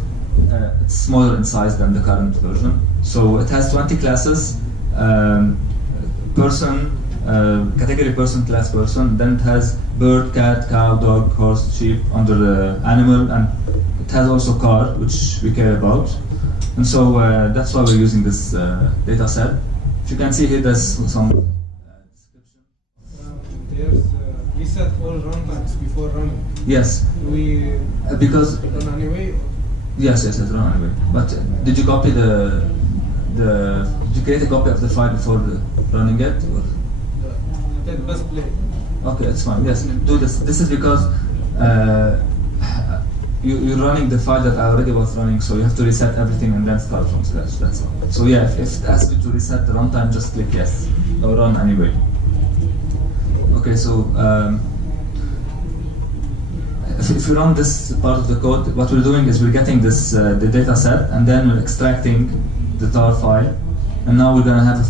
it's smaller in size than the current version. So it has 20 classes, person, category person, class person. Then it has bird, cat, cow, dog, horse, sheep under the animal, and it has also car, which we care about. And so that's why we're using this data set. if you can see here, there's some There's we set all runtimes before running. yes. We Because run anyway. yes, run anyway. But did you copy did you create a copy of the file before running it? Or? That best play. Okay, it's fine. Yes, do this. This is because you're running the file that I already was running, so you have to reset everything and then start from scratch. That's all. So yeah, if it asks you to reset the runtime, just click yes or run anyway. Okay, so if you run this part of the code, what we're doing is we're getting this the data set, and then we're extracting the tar file, and now we're gonna have.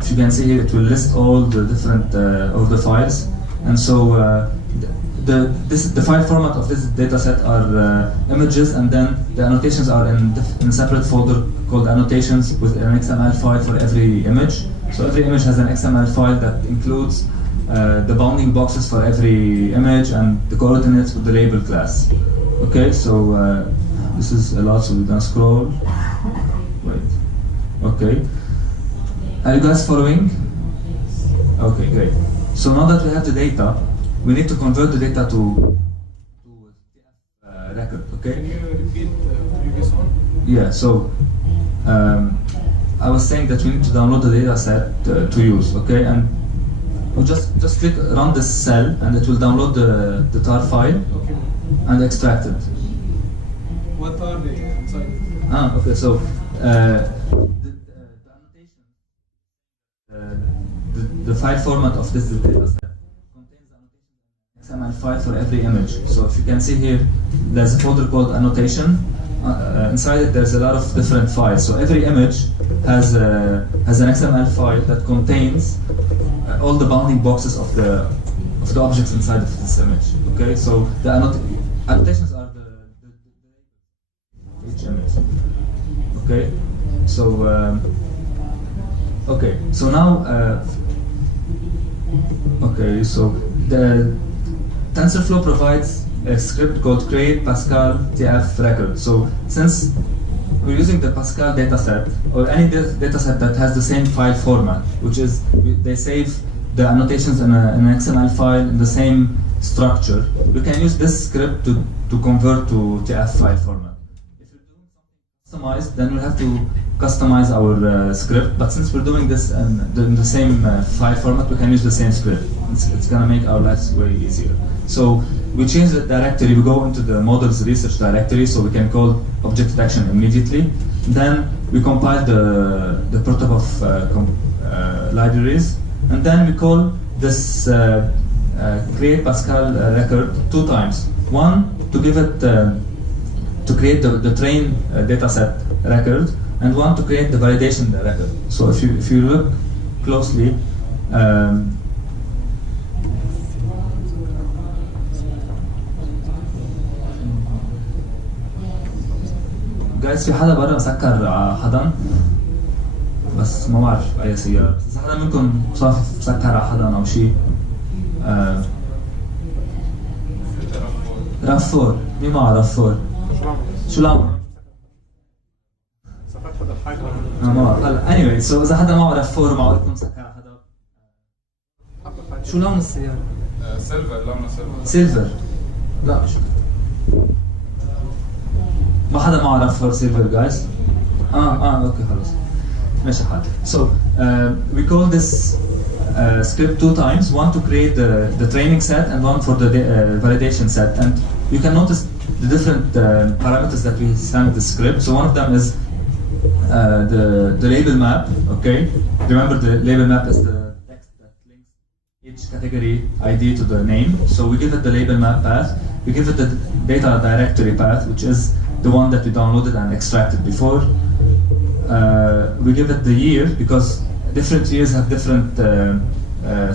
If you can see here, it will list all the different of the files, and so the file format of this data set are images, and then the annotations are in a separate folder called annotations with an XML file for every image. So every image has an XML file that includes the bounding boxes for every image and the coordinates with the label class. Okay, so this is a lot, so we're gonna scroll. Wait. Okay. Are you guys following? Okay, great. So now that we have the data, we need to convert the data to record. Okay. Can you repeat the previous one? Yeah. So I was saying that we need to download the data set to use. Okay, and we just click run this cell, and it will download the tar file and extract it. What are they inside? Okay. So the file format of this data set contains XML file for every image. So if you can see here, there's a folder called annotation. Inside it, there's a lot of different files. So every image has an XML file that contains all the bounding boxes of the objects inside of this image. Okay, so the annotations are each image. Okay, so okay, so now okay, so the TensorFlow provides a script called create Pascal TF record. So since we're using the Pascal dataset or any dataset that has the same file format, which is they save the annotations in an XML file in the same structure, we can use this script to convert to TF file format. If you're doing something customized, then we'll have to customize our script, but since we're doing this in the same file format, we can use the same script. It's going to make our lives way easier. So we change the directory, we go into the models research directory, so we can call object detection immediately. Then we compile the protobuf libraries, and then we call this create Pascal record 2 times. One, to give it, to create the train dataset record, and one to create the validation record. So if you look closely, guys, في حدا برا مسكر على حدا بس ما بعرف اي سيارة. إذا حدا منكم صاف مسكر على حدا أو شيء. رافور، مين معه رافور؟ شو الأمر؟ anyway, so إذا حدا معه رافور معه يكون مسكر على حدا. شو لون السيارة؟ سيلفر، لونها سيلفر. سيلفر. لا شو ما حدا معه رافور سيلفر جايز؟ اوكي خلص ماشي الحال. So we call this script 2 times, one to create the training set and one for the validation set. And you can notice the different parameters that we send the script. So one of them is the label map. Okay, remember the label map is the text that links each category ID to the name. So we give it the label map path. We give it the data directory path, which is the one that we downloaded and extracted before. We give it the year because different years have different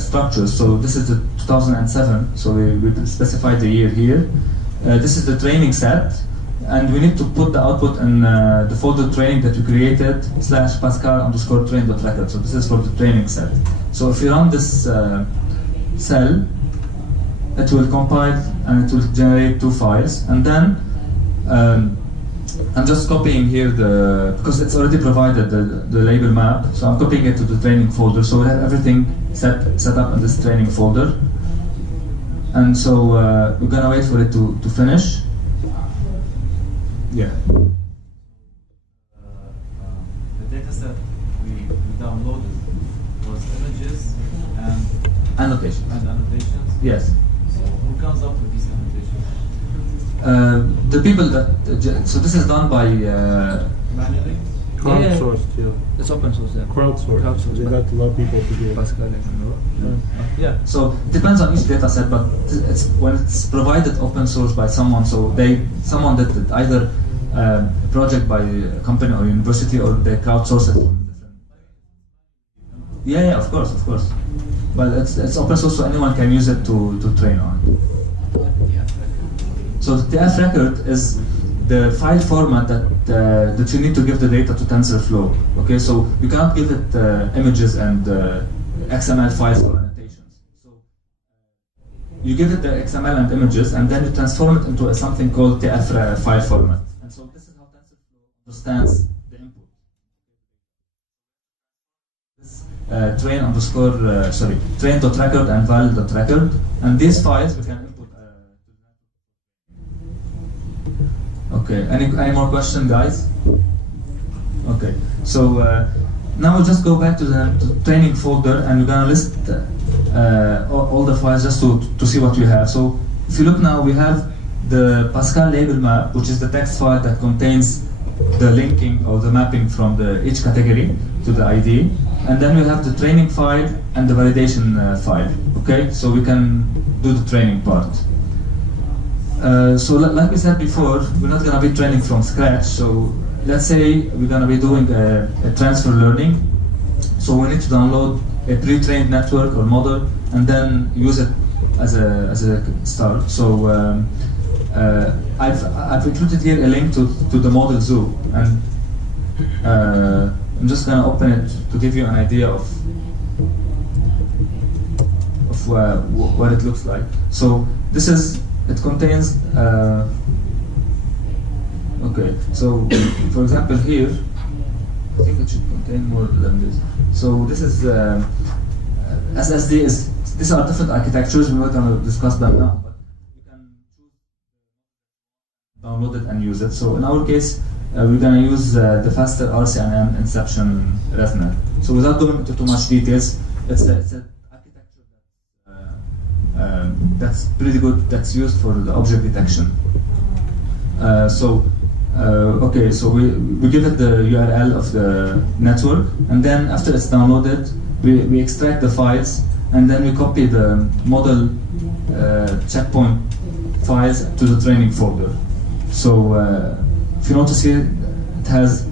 structures. So this is the 2007, so we specify the year here. This is the training set, and we need to put the output in the folder training that we created /pascal_train.record. So this is for the training set. So if you run this cell, it will compile and it will generate 2 files, and then I'm just copying here because it's already provided the label map, so I'm copying it to the training folder. So we have everything set up in this training folder, and so we're gonna wait for it to finish. Yeah. The data set we downloaded was images and annotations. Yes. So who comes up with these annotations? The people that so this is done by manually. Crowdsourced, yeah. It's open source, yeah. Crowdsourced. They got a lot of people to do it. Pascal, yeah. So it depends on each data set, but it's when it's provided open source by someone. So someone did it, either a project by a company or university, or they crowdsource it from different. Yeah, of course. But it's open source, so anyone can use it to train on it. So the TF record is the file format that you need to give the data to TensorFlow. Okay, so you cannot give it images and XML files or annotations. So you give it the XML and images, and then you transform it into something called TF file format. And so this is how TensorFlow understands the input. This train.record and val.record, and these files we can input. Okay, any more questions, guys? Okay, so now we'll just go back to the training folder, and we're gonna list all the files just to see what we have. So if you look now, we have the Pascal label map, which is the text file that contains the linking or the mapping from each category to the ID, and then we have the training file and the validation file. Okay, so we can do the training part. So like we said before, we're not going to be training from scratch. So let's say we're going to be doing a transfer learning. So we need to download a pre-trained network or model and then use it as a start. So I've included here a link to the model zoo, and I'm just going to open it to give you an idea of what it looks like. So this is. It contains, okay, so for example here, I think it should contain more than this. So this is, SSD these are different architectures, we're not going to discuss them now, but you can download it and use it. So in our case, we're going to use the faster RCNN Inception ResNet. So without going into too much details, it's a that's pretty good, that's used for the object detection. Okay, so we give it the URL of the network, and then after it's downloaded, we extract the files, and then we copy the model checkpoint files to the training folder. So if you notice here, it has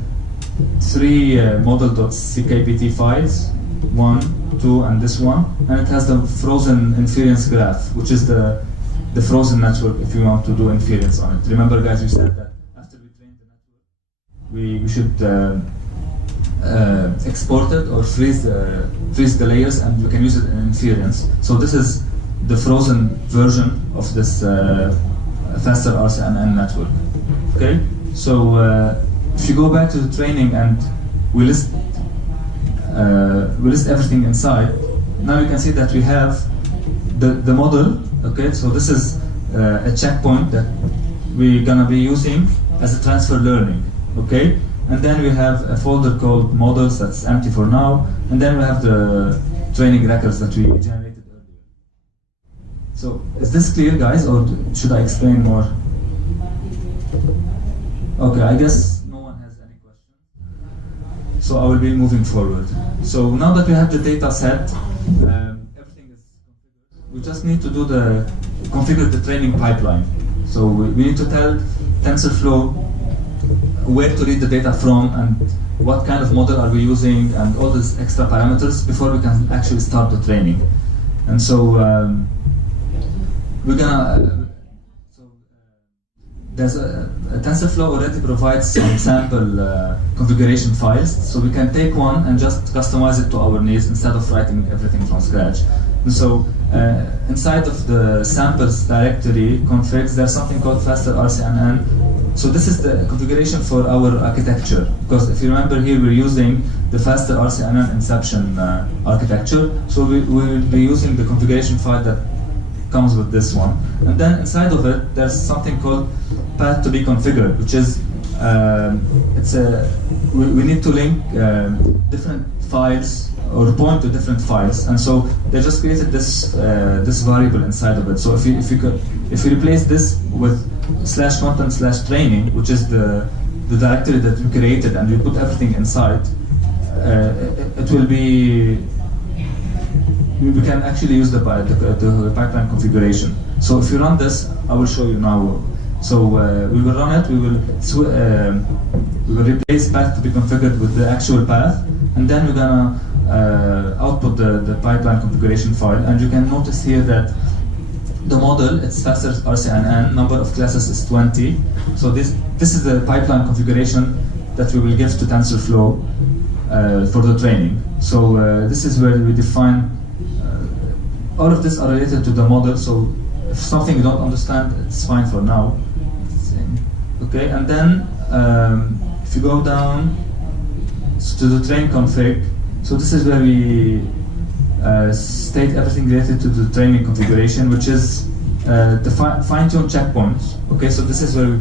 3 model.ckpt files, 1, 2, and this one, and it has the frozen inference graph, which is the frozen network if you want to do inference on it. Remember, guys, we said that after we train the network, we should export it or freeze the layers, and we can use it in inference. So this is the frozen version of this faster RCNN network. Okay, so if you go back to the training and we list everything inside, now you can see that we have the model. Okay, so this is a checkpoint that we're gonna be using as a transfer learning. Okay, and then we have a folder called models that's empty for now, and then we have the training records that we generated earlier. So is this clear, guys, or should I explain more? Okay, I guess no one has any questions. So I will be moving forward. So now that we have the data set, everything is configured. We just need to configure the training pipeline. So we need to tell TensorFlow where to read the data from and what kind of model are we using and all these extra parameters before we can actually start the training. And so we're gonna. There's TensorFlow already provides some sample configuration files, so we can take one and just customize it to our needs instead of writing everything from scratch. And so inside of the samples directory configs, there's something called faster RCNN So this is the configuration for our architecture. Because if you remember here, we're using the faster RCNN inception architecture. So we will be using the configuration file that comes with this one. And then inside of it, there's something called path to be configured, which is we need to link different files or point to different files, and so they just created this this variable inside of it. So if you replace this with /content/training, which is the directory that we created, and you put everything inside, it will be. We can actually use the pipeline configuration. So if you run this, I will show you now. So we will run it. We will replace path to be configured with the actual path, and then we're gonna output the pipeline configuration file. And you can notice here that the model, it's faster RCNN, number of classes is 20. So this is the pipeline configuration that we will give to TensorFlow for the training. So this is where we define. All of this are related to the model, so if something you don't understand, it's fine for now. Okay, and then if you go down to the train config, so this is where we state everything related to the training configuration, which is the fine-tune checkpoints. Okay, so this is where we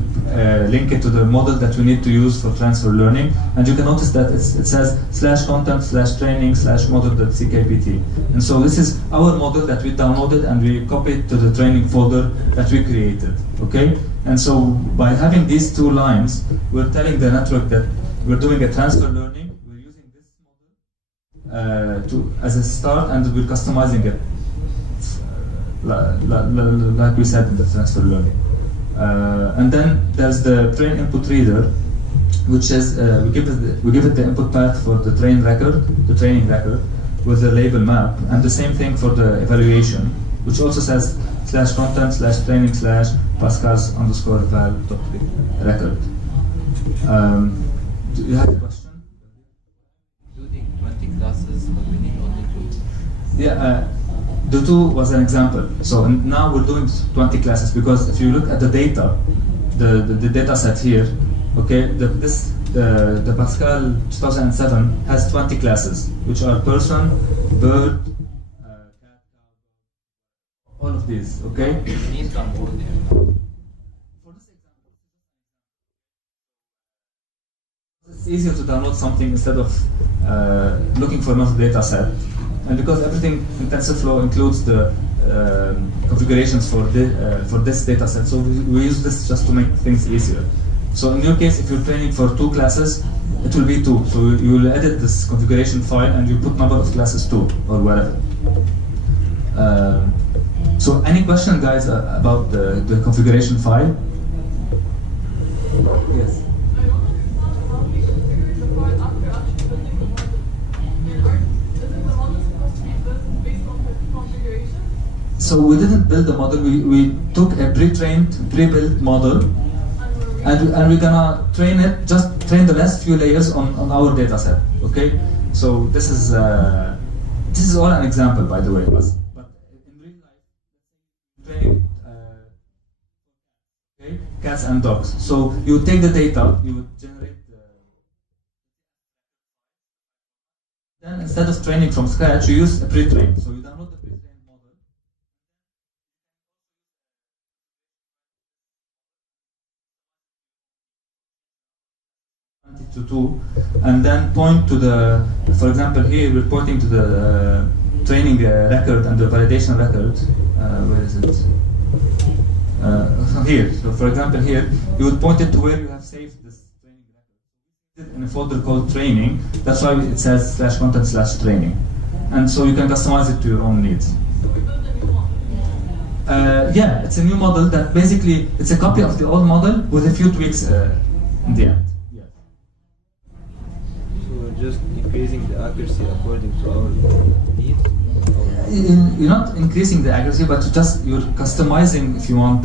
link it to the model that we need to use for transfer learning, and you can notice that it says /content/training/model.ckpt, and so this is our model that we downloaded and we copied to the training folder that we created. Okay, and so by having these two lines, we're telling the network that we're doing a transfer learning. We're using this model as a start, and we're customizing it. Like we said in the transfer learning. And then there's the train input reader, which is we give it the input path for the train record, the training record, with the label map, and the same thing for the evaluation, which also says /content/training/Pascals_val.record. Do you have a question? Including 20 classes, but we need only 2. Yeah. The 2 was an example. So now we're doing 20 classes because if you look at the data, the data set here, okay, the Pascal 2007 has 20 classes, which are person, bird, cat, all of these. Okay. Need to onboard them. For this example, it's easier to download something instead of looking for another data set. And because everything in TensorFlow includes the configurations for this data set, so we use this just to make things easier. So in your case, if you're training for 2 classes, it will be 2. So you will edit this configuration file and you put number of classes 2 or whatever. So any question, guys, about the configuration file? Yes. So we didn't build a model, we took a pre-built model, and we're gonna train it, just train the last few layers on our data set, okay? So this is all an example, by the way, but in real life, training okay, cats and dogs. So you take the data, you would generate then instead of training from scratch, you use a pre-train. So you download the pre-trained model. To 2, and then point to the, for example, here we're pointing to the training record and the validation record. Where is it? Here. So, for example, here you would point it to where you have saved this training record in a folder called training. That's why it says /content/training, and so you can customize it to your own needs. Yeah, it's a new model that basically it's a copy of the old model with a few tweaks in the end. Just increasing the accuracy according to our needs? You're not increasing the accuracy, but you're customizing, if you want,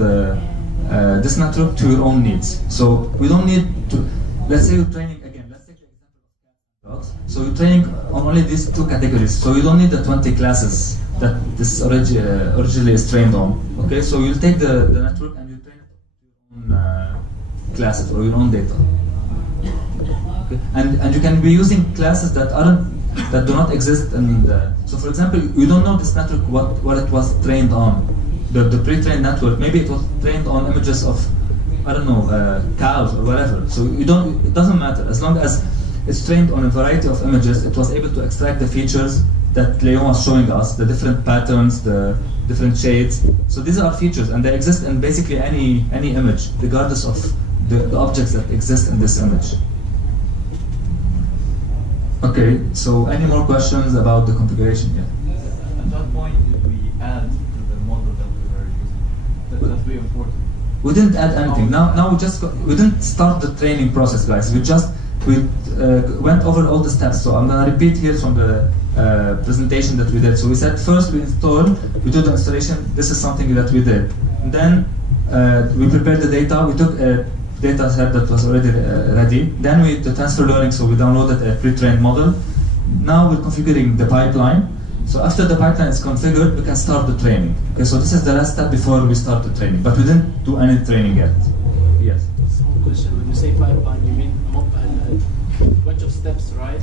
this network to your own needs. So we don't need to, let's say you're training, again, let's take the example of cats and dogs. So you're training on only these 2 categories. So you don't need the 20 classes that this originally is trained on. Okay, so you'll take the network and you train it to your own classes or your own data. Okay? And you can be using classes that do not exist in the. So for example, you don't know this network what it was trained on. The pre-trained network, maybe it was trained on images of, I don't know, cows or whatever. So it doesn't matter. As long as it's trained on a variety of images, it was able to extract the features that Leon was showing us, the different patterns, the different shades. So these are features, and they exist in basically any image, regardless of the objects that exist in this image. Okay, so any more questions about the configuration? Yeah. At what point did we add to the model that we were using? That we imported? We didn't add anything. Now we didn't start the training process, guys. We went over all the steps. So I'm gonna repeat here from the presentation that we did. So we said first we do the installation. This is something that we did. And then we prepared the data. We took a data set that was already ready. Then we did the transfer learning. So we downloaded a pre-trained model. Now we're configuring the pipeline. So after the pipeline is configured, we can start the training. Okay, so this is the last step before we start the training. But we didn't do any training yet. Yes. Small question. When you say pipeline, you mean a bunch of steps, right?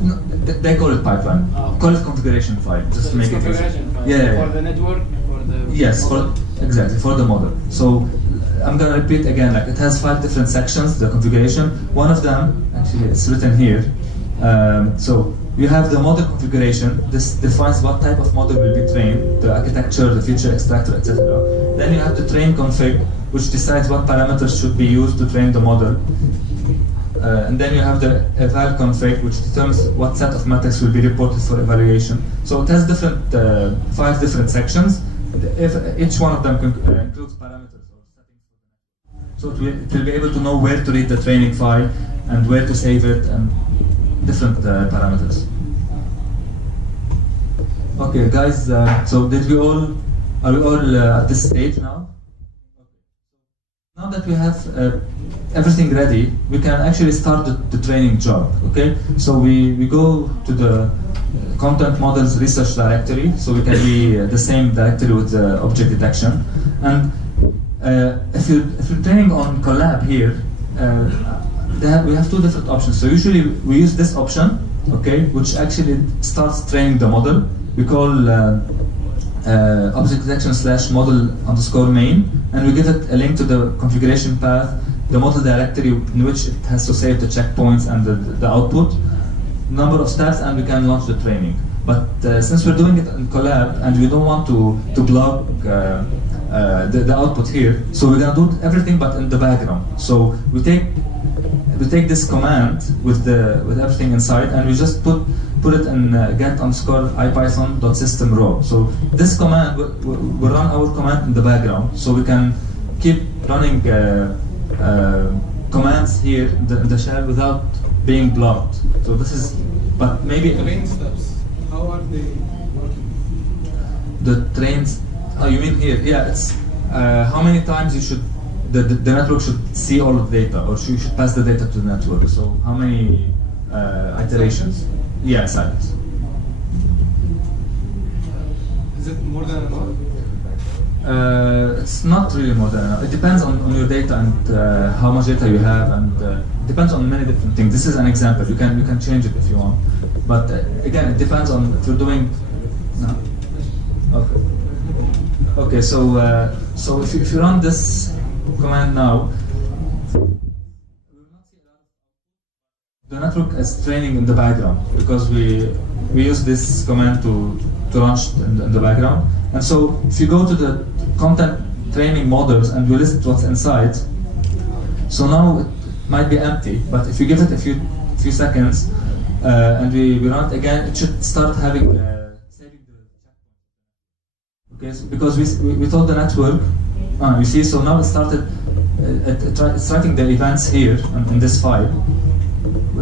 No, they call it pipeline. Oh. Call it configuration file. Just to make it easy. Configuration file. Yeah. For the network, for the yes, model. Exactly for the model. So I'm gonna repeat again. Like it has 5 different sections. The configuration. One of them, actually, it's written here. So you have the model configuration. This defines what type of model will be trained, the architecture, the feature extractor, etc. Then you have the train config, which decides what parameters should be used to train the model. And then you have the eval config, which determines what set of metrics will be reported for evaluation. So it has 5 different sections. If each one of them includes parameters or settings. So it will be able to know where to read the training file and where to save it and different parameters. Okay, guys. So are we all at this stage now? Now that we have everything ready, we can actually start the training job. Okay, so we go to the content models research directory, so we can be the same directory with the object detection. And if you're training on Collab here, we have 2 different options. So usually we use this option, okay, which actually starts training the model. We call object detection /model_main, and we give it a link to the configuration path, the model directory in which it has to save the checkpoints and the output, number of steps, and we can launch the training. But since we're doing it in Collab and we don't want to block the output here, so we're gonna do everything but in the background. So we take this command with everything inside, and we just put it in get_ipython.system_row. So this command will run our command in the background, so we can keep running commands here in the shell without being blocked. So this is, but maybe train steps. How are they working? The trains. Oh, you mean here? Yeah, it's how many times you should. The network should see all of the data, or you should pass the data to the network. So how many iterations? Yeah, cycles. Is it more than enough? It's not really more than enough. It depends on your data and how much data you have, and it depends on many different things. This is an example. You can change it if you want, but again, it depends on if you're doing. No? Okay. Okay. So if you run this command now, the network is training in the background because we use this command to launch in the background. And so if you go to the content training models and we list what's inside, so now it might be empty, but if you give it a few seconds and we run it again, it should start having saving the checkpoint. Okay, so because we told the network. You see, so now it started, it's writing the events here in this file.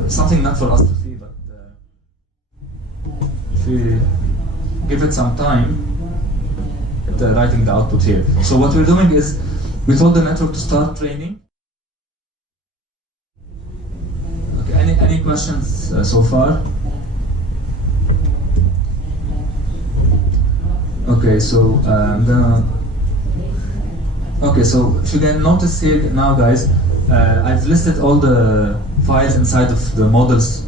Something not for us to see, but if we give it some time, it's writing the output here. So what we're doing is, we told the network to start training. Okay, any questions so far? Okay, so I'm gonna. Okay, so if you can notice here now, guys, I've listed all the files inside of the models,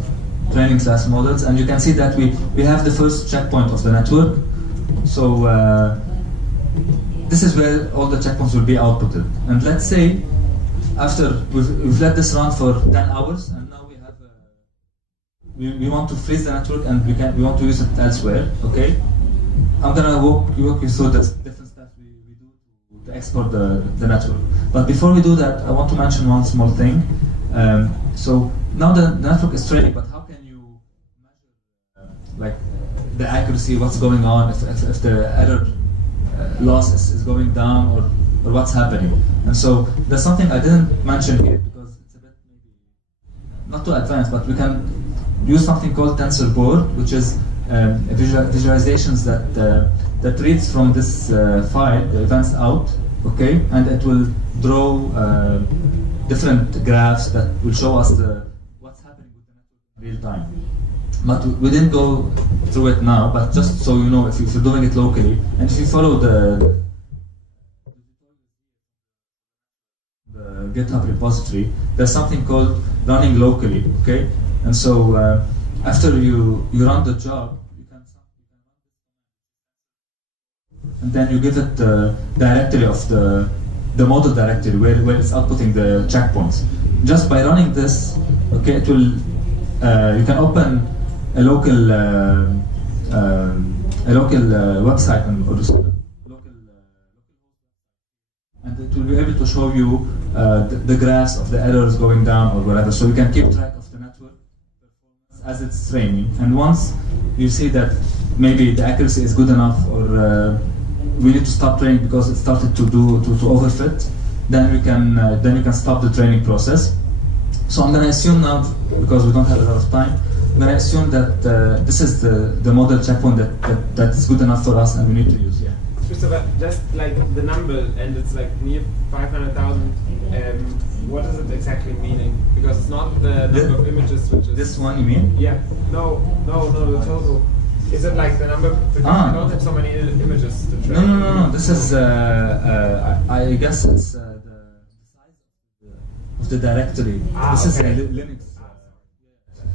training class models, and you can see that we have the first checkpoint of the network. So this is where all the checkpoints will be outputted. And let's say after we've let this run for 10 hours, and now we have we want to freeze the network, and we want to use it elsewhere. Okay, I'm gonna walk you through the different steps we do to export the network. But before we do that, I want to mention one small thing. So now the network is training, but how can you measure like the accuracy, what's going on, if the error loss is going down, or what's happening? And so there's something I didn't mention here because it's a bit maybe not too advanced, but we can use something called TensorBoard, which is visualizations that reads from this file the events out, okay, and it will draw different graphs that will show us what's happening with the network in real time. But we didn't go through it now, but just so you know, if you're doing it locally, and if you follow the GitHub repository, there's something called running locally, okay? And so after you run the job, you can and then you give it the directory of the model directory where it's outputting the checkpoints. Just by running this, okay, it will you can open a local website and it will be able to show you the graphs of the errors going down or whatever. So you can keep track of the network performance as it's training. And once you see that maybe the accuracy is good enough, or we need to stop training because it started to overfit, then you can stop the training process. So I'm going to assume now, because we don't have a lot of time, I'm going to assume that this is the model checkpoint that is good enough for us and we need to use. Yeah. Just like the number, and it's like near 500,000. What is it exactly meaning? Because it's not the number of images, which is this one. You mean? Yeah. No. The total. Is it like the number? Because we don't have so many images to train. No. This is I guess it's the size of the directory. This is Linux.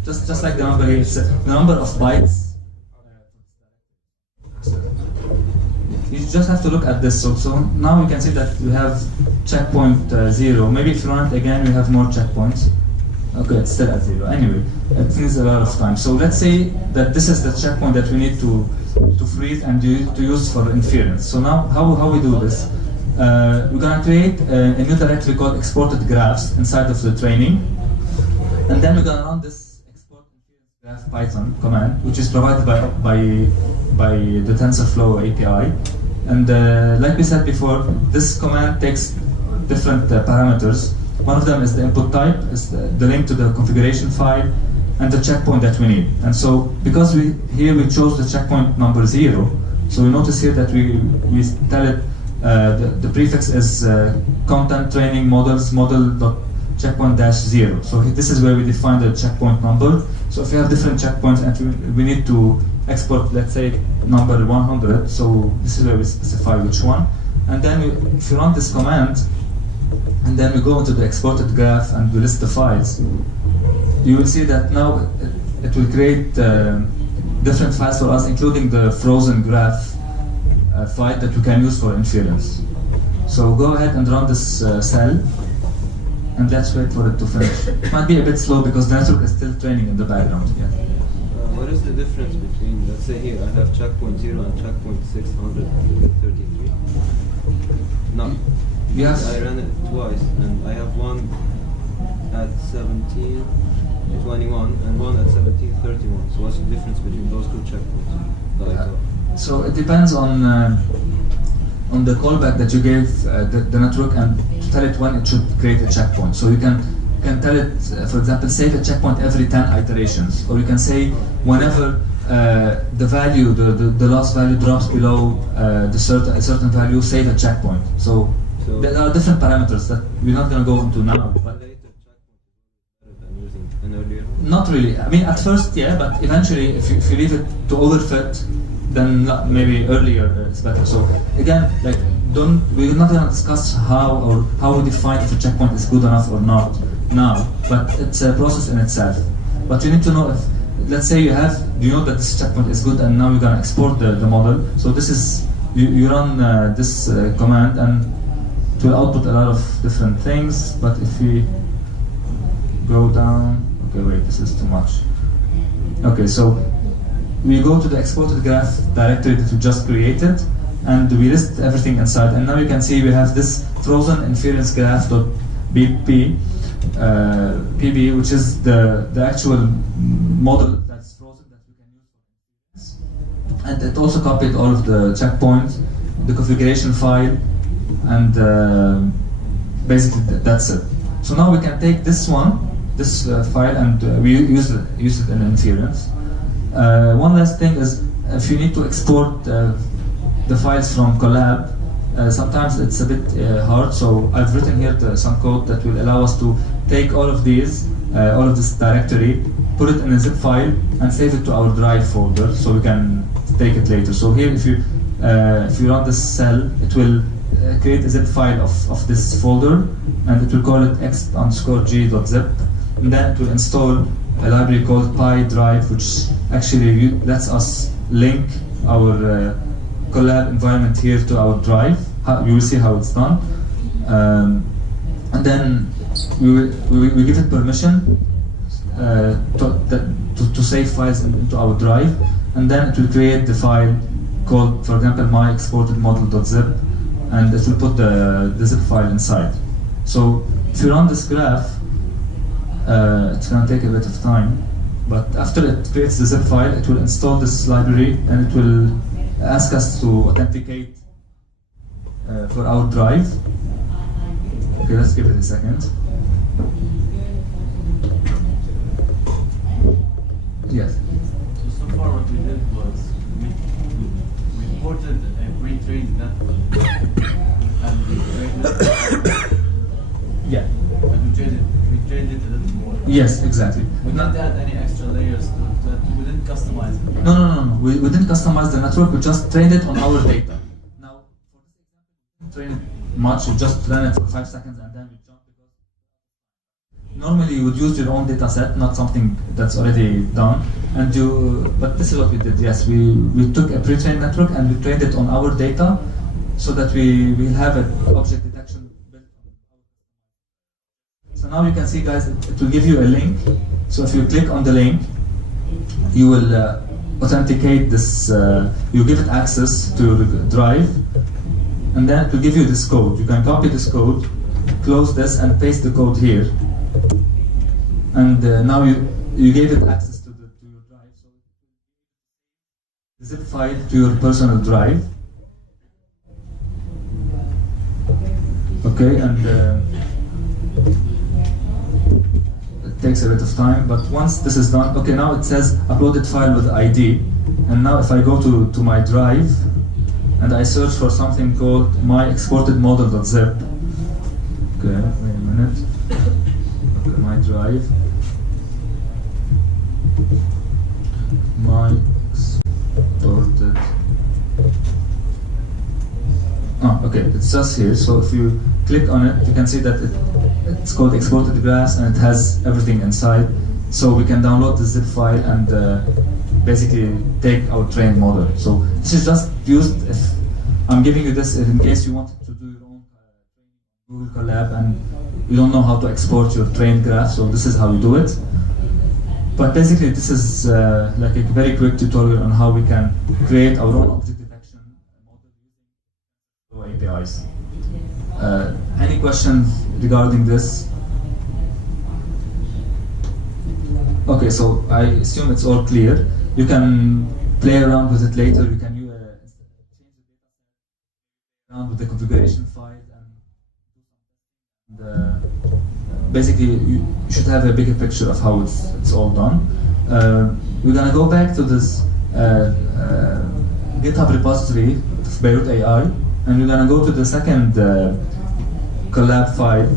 Just like the number here, it's the number of bytes. You just have to look at this. So now you can see that we have checkpoint 0. Maybe if you run it again, we have more checkpoints. Okay, it's still at 0. Anyway, it needs a lot of time. So let's say that this is the checkpoint that we need to freeze and to use for inference. So now, how we do this? We're going to create a new directory called exported graphs inside of the training, and then we're going to run this export inference graph Python command, which is provided by the TensorFlow API. And like we said before, this command takes different parameters. One of them is the input type, is the link to the configuration file, and the checkpoint that we need. And so, because we chose the checkpoint number 0, so we notice here that we tell it the prefix is content training models model.checkpoint-0. So this is where we define the checkpoint number. So if you have different checkpoints and we need to export, let's say, number 100, so this is where we specify which one. And then if you run this command, and then we go into the exported graph and we list the files, you will see that now it will create different files for us, including the frozen graph file that we can use for inference. So go ahead and run this cell, and let's wait for it to finish. It might be a bit slow because the network is still training in the background. Yeah. What is the difference between, let's say here, I have checkpoint 0 and checkpoint 633? No. Yes. I ran it twice, and I have one at 1721 and one at 1731. So what's the difference between those two checkpoints? So it depends on the callback that you gave the network, and to tell it when it should create a checkpoint. So you can tell it, for example, save a checkpoint every 10 iterations, or you can say whenever the value, the loss value drops below a certain value, save a checkpoint. So there are different parameters that we're not going to go into now. But not really. I mean, at first, yeah, but eventually, if you leave it to overfit, then maybe earlier is better. So again, like we're not going to discuss how we define if a checkpoint is good enough or not now, but it's a process in itself. But you need to know if, let's say you know that this checkpoint is good, and now you're going to export the model. So this is, you run this command, and it will output a lot of different things. But if we go down, okay, wait, this is too much. Okay, so we go to the exported graph directory that we just created, and we list everything inside. And now you can see we have this frozen inference graph.pp, PB, which is the actual model that's frozen that we can use for inference. And it also copied all of the checkpoints, the configuration file, and basically that's it. So now we can take this file, and we use it in inference. One last thing is, if you need to export the files from Collab, sometimes it's a bit hard. So I've written here some code that will allow us to take all of this directory, put it in a zip file, and save it to our drive folder, so we can take it later. So here, if you run this cell, it will create a zip file of this folder, and it will call it x_g.zip, and then it will install a library called PyDrive, which actually lets us link our Collab environment here to our drive. You will see how it's done, and then we give it permission to save files into our drive, and then it will create the file called, for example, myExportedModel.zip, and it will put the zip file inside. So if you run this graph, it's going to take a bit of time, but after it creates the zip file, it will install this library, and it will ask us to authenticate for our drive. Okay, let's give it a second. Yes. So far what we did was we ported a pre-trained network and we trained it. Yeah. And we trained it a little more. Yes, exactly. We didn't add any extra layers to it. We didn't customize it. No. We didn't customize the network. We just trained it on our data. Now, for this example, we didn't train it much. We just ran it for 5 seconds, and then we jumped. Normally, you would use your own data set, not something that's already done. But this is what we did. Yes, we took a pre-trained network and we trained it on our data, so that we will have an object detection built on our. So now you can see, guys, it will give you a link. So if you click on the link, you will authenticate this. You give it access to your drive, and then it will give you this code. You can copy this code, close this, and paste the code here. And now you gave it access to your drive, so the zip file to your personal drive. Okay, and it takes a bit of time, but once this is done, okay, now it says uploaded file with ID, and now if I go to my drive and I search for something called myExportedModel.zip. Okay, wait a minute. Okay, my drive. My exported. Okay, it's just here. So if you click on it, you can see that it's called exported graphs, and it has everything inside. So we can download the zip file and basically take our trained model. So this is just used. If I'm giving you this in case you wanted to do your own Google Colab and you don't know how to export your trained graph. So this is how you do it. But basically, this is like a very quick tutorial on how we can create our own object detection model using APIs. Any questions regarding this? Okay, so I assume it's all clear. You can play around with it later. You can change the data set around with the configuration file, and basically you should have a bigger picture of how it's all done. We're gonna go back to this GitHub repository of City.AI, and we're gonna go to the second collab file,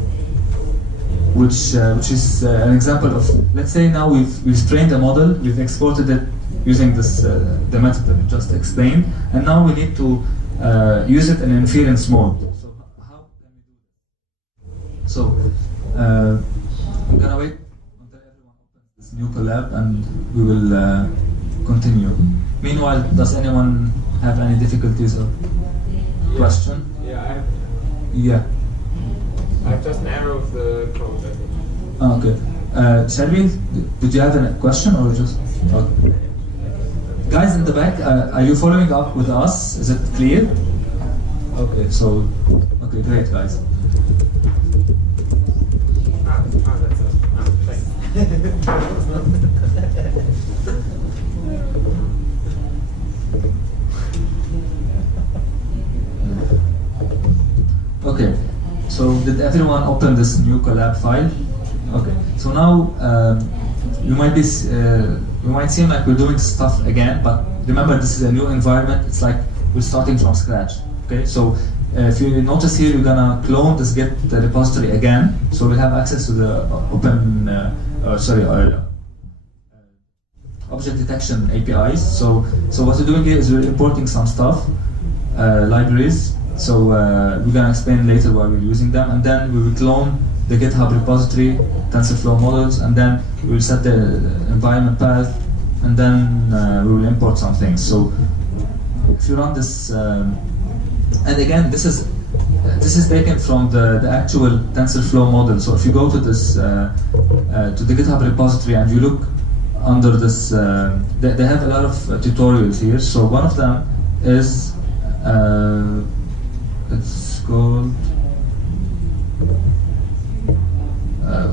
which is an example of, let's say now we've trained a model, we've exported it using this the method that we just explained, and now we need to use it in inference mode. So how can we do this? So I'm gonna wait until everyone opens this new collab and we will continue. Meanwhile, does anyone have any difficulties or question? Yeah, I have. Yeah. I have just an error with the code, I think. Oh, okay. Shelby, did you have a question or just? Okay. Guys in the back, are you following up with us? Is it clear? Okay, so, okay, great, guys. That's thanks. Okay, so did everyone open this new collab file? Okay, so now you might seem like we're doing stuff again, but remember this is a new environment. It's like we're starting from scratch. Okay, so if you notice here, we're gonna clone this Git repository again, so we'll have access to the object detection APIs. So what we're doing here is we're importing some stuff, libraries. So we're gonna explain later why we're using them, and then we will clone the GitHub repository, TensorFlow models, and then we will set the environment path, and then we will import some things. So if you run this, and again, this is taken from the actual TensorFlow model. So if you go to this to the GitHub repository and you look under this, they have a lot of tutorials here. So one of them is it's called.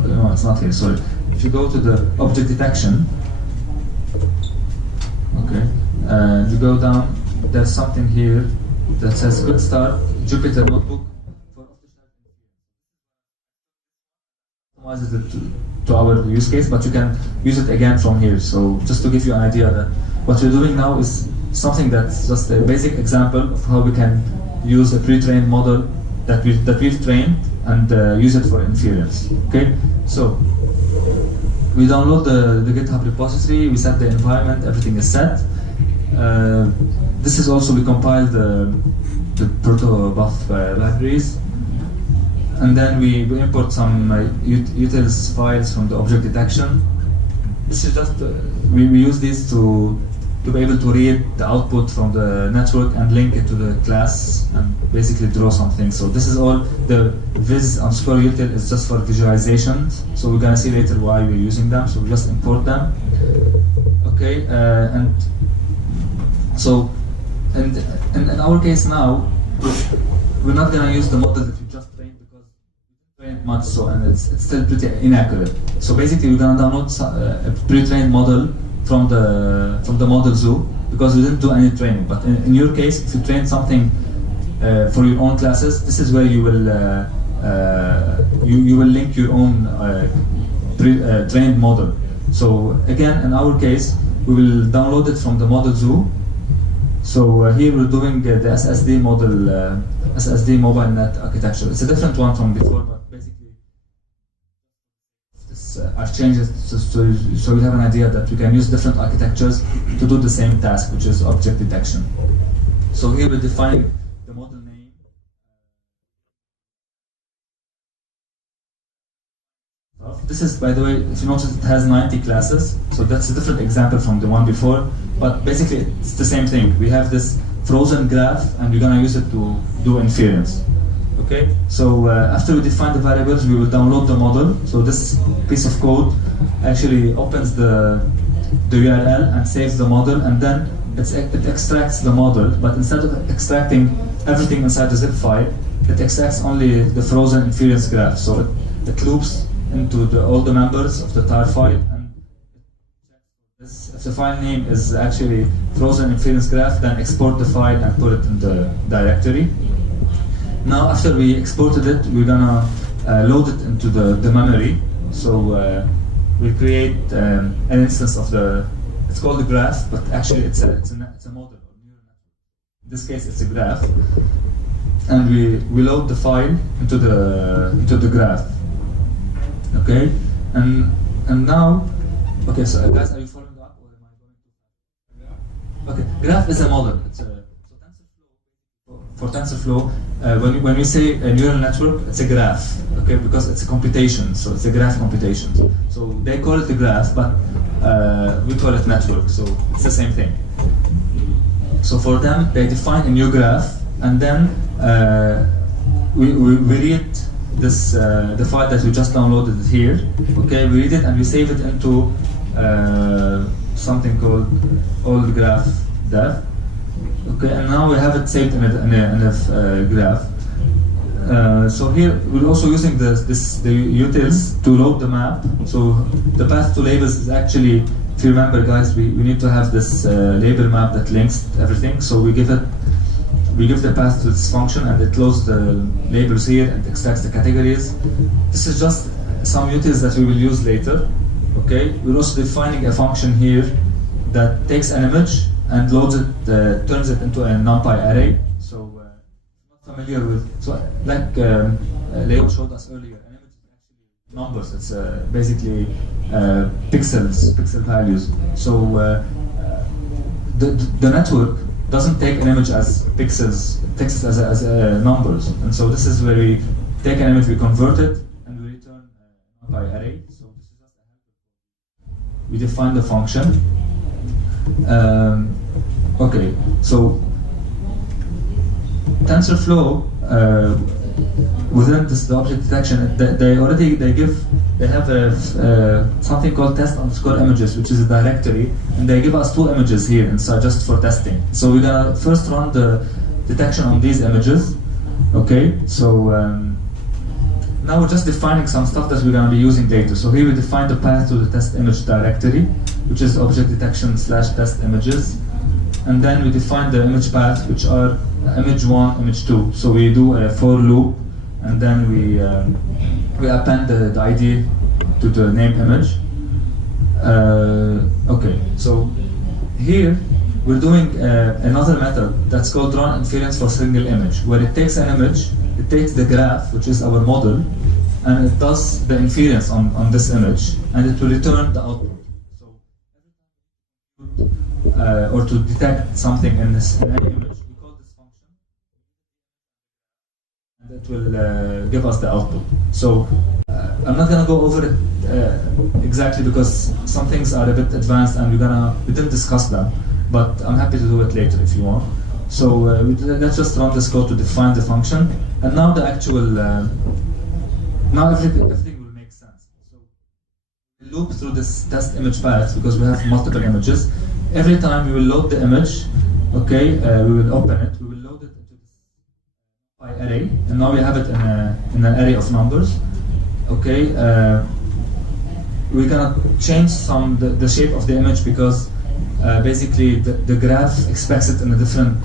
No, it's not here. Sorry. If you go to the object detection, okay, you go down. There's something here that says "Quick Start Jupyter Notebook for off-the-shelf." Customize it to our use case, but you can use it again from here. So just to give you an idea that what we're doing now is something that's just a basic example of how we can use a pre-trained model that we've trained and use it for inference. Okay, so we download the GitHub repository, we set the environment, everything is set. This is also, we compile the protobuf libraries, and then we import some utils files from the object detection. This is just we use these to be able to read the output from the network and link it to the class and basically draw something. So this is all the viz_util is just for visualization. So we're gonna see later why we're using them. So we just import them. Okay, and so in our case now, we're not gonna use the model that we just trained because we didn't train much, so and it's still pretty inaccurate. So basically, we're gonna download a pre-trained model from the model zoo because we didn't do any training. But in your case, if you train something for your own classes, this is where you will you will link your own trained model. So again, in our case, we will download it from the model zoo. So here we're doing the SSD model, SSD mobile net architecture. It's a different one from before, but basically I've changed it so we have an idea that we can use different architectures to do the same task, which is object detection. So here we define the model name. This is, by the way, if you notice, it has 90 classes. So that's a different example from the one before. But basically, it's the same thing. We have this frozen graph, and we're going to use it to do inference. Okay, so after we define the variables, we will download the model. So this piece of code actually opens the URL and saves the model, and then it extracts the model. But instead of extracting everything inside the zip file, it extracts only the frozen inference graph. So it loops into all the members of the tar file. And if the file name is actually frozen inference graph, then export the file and put it in the directory. Now, after we exported it, we're gonna load it into the memory. So we create an instance of it's called a graph, but actually it's a model. In this case, it's a graph, and we load the file into the graph. Okay, and now, okay. So guys, are you following up, or am I going to? Okay, graph is a model. It's for TensorFlow, when we say a neural network, it's a graph, okay, because it's a computation, so it's a graph computation. So they call it a graph, but we call it network, so it's the same thing. So for them, they define a new graph, and then we read this the file that we just downloaded here. Okay, we read it and we save it into something called old graph dev. Okay, and now we have it saved in a graph. So here we're also using the utils to load the map. So the path to labels is actually, if you remember, guys, we need to have this label map that links everything. So we give the path to this function, and it loads the labels here and extracts the categories. This is just some utils that we will use later. Okay, we're also defining a function here that takes an image and loads it, turns it into a NumPy array. So, not familiar with, so like Leo showed us earlier, an image is actually numbers. It's basically pixels, pixel values. So the network doesn't take an image as pixels, it takes it as numbers. And so this is where we take an image, we convert it, and we return a NumPy array. So this is just a we define the function. Okay, so TensorFlow within the object detection, they have something called test_images, which is a directory, and they give us 2 images here inside just for testing. So we're gonna first run the detection on these images. Okay, so now we're just defining some stuff that we're gonna be using later. So here we define the path to the test image directory, which is object detection / test images. And then we define the image path, which are image 1, image 2. So we do a for loop, and then we append the ID to the named image. Okay, so here we're doing another method that's called run inference for single image, where it takes an image, it takes the graph, which is our model, and it does the inference on this image, and it will return the output. Or to detect something in any image, we call this function, and it will give us the output. So I'm not going to go over it exactly because some things are a bit advanced and we didn't discuss them, but I'm happy to do it later if you want. So let's just run this code to define the function, and now the actual now everything will make sense. So we loop through this test image path because we have multiple images. Every time we will load the image, okay, we will open it, we will load it into this array, and now we have it in an array of numbers. Okay, we're gonna change the shape of the image because basically the graph expects it in a different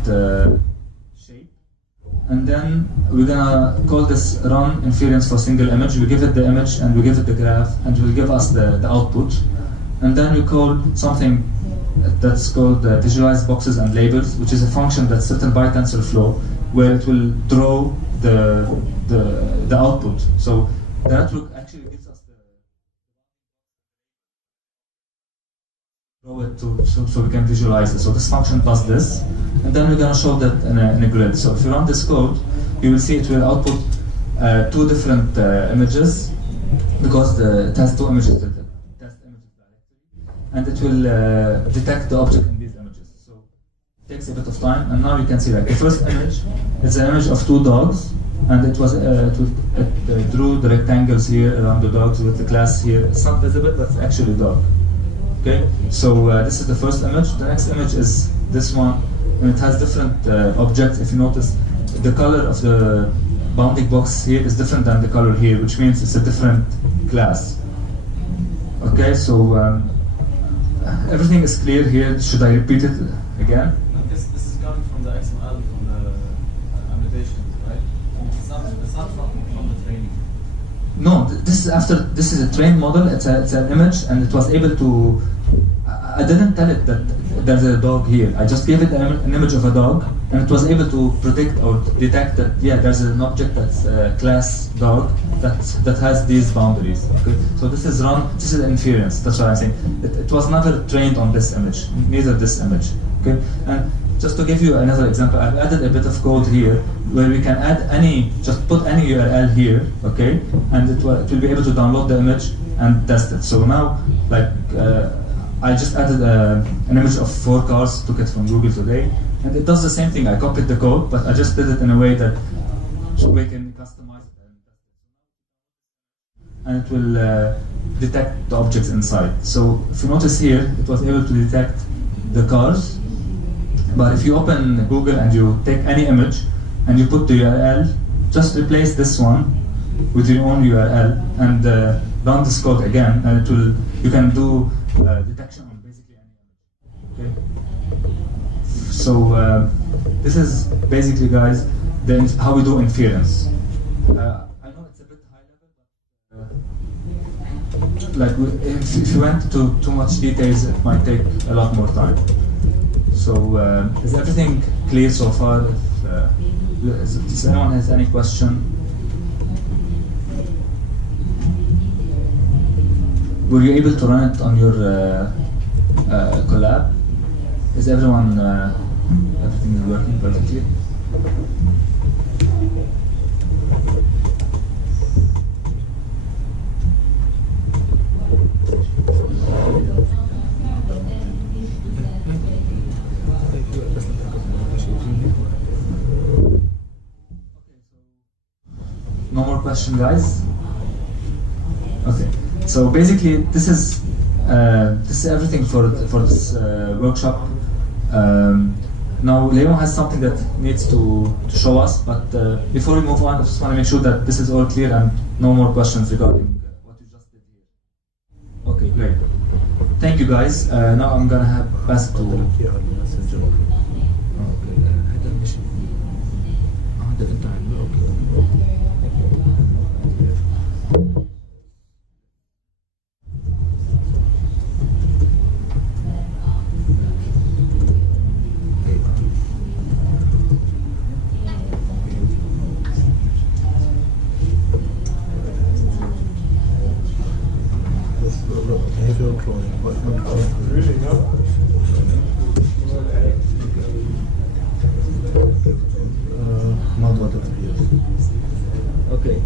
shape. And then we're gonna call this run inference for single image. We give it the image and we give it the graph, and it will give us the output. And then we call something that's called visualize boxes and labels, which is a function that's written by TensorFlow, where it will draw the output. So the network actually gives us the draw it so we can visualize it. So this function does this, and then we're going to show that in a grid. So if you run this code, you will see it will output 2 different images, because it has 2 images. And it will detect the object in these images. So it takes a bit of time, and now you can see that the first image is an image of 2 dogs, and it drew the rectangles here around the dogs with the class here. It's not visible, but it's actually a dog. Okay, so this is the first image. The next image is this one, and it has different objects. If you notice, the color of the bounding box here is different than the color here, which means it's a different class. Okay, so everything is clear here. Should I repeat it again? This is coming from the XML, from the annotations, right? It's not from the training. No, this is a trained model. It's an image, and it was able to. I didn't tell it that there's a dog here. I just gave it an image of a dog, and it was able to predict or detect that there's an object that's class dog that has these boundaries. Okay, so this is inference. That's what I'm saying. It was never trained on this image, neither this image. Okay, and just to give you another example, I've added a bit of code here where we can add just put any URL here, okay, and it will be able to download the image and test it. So now, like, I just added an image of 4 cars, took it from Google today, and it does the same thing. I copied the code, but I just did it in a way that we can customize it and it will detect the objects inside. So if you notice here, it was able to detect the cars, but if you open Google and you take any image and you put the URL, just replace this one with your own URL and run this code again, and you can do detection on basically any image. Okay. So this is basically, guys, how we do inference. I know it's a bit high level, but like if you went to too much details, it might take a lot more time. So is everything clear so far? If anyone has any question? Were you able to run it on your collab? Is everyone, everything is working perfectly? No more question, guys? Okay. So basically, this is everything for this workshop. Now Leon has something that needs to show us, but before we move on, I just want to make sure that this is all clear and no more questions regarding what you just did here. Okay, great. Thank you, guys. Now I'm gonna pass it to.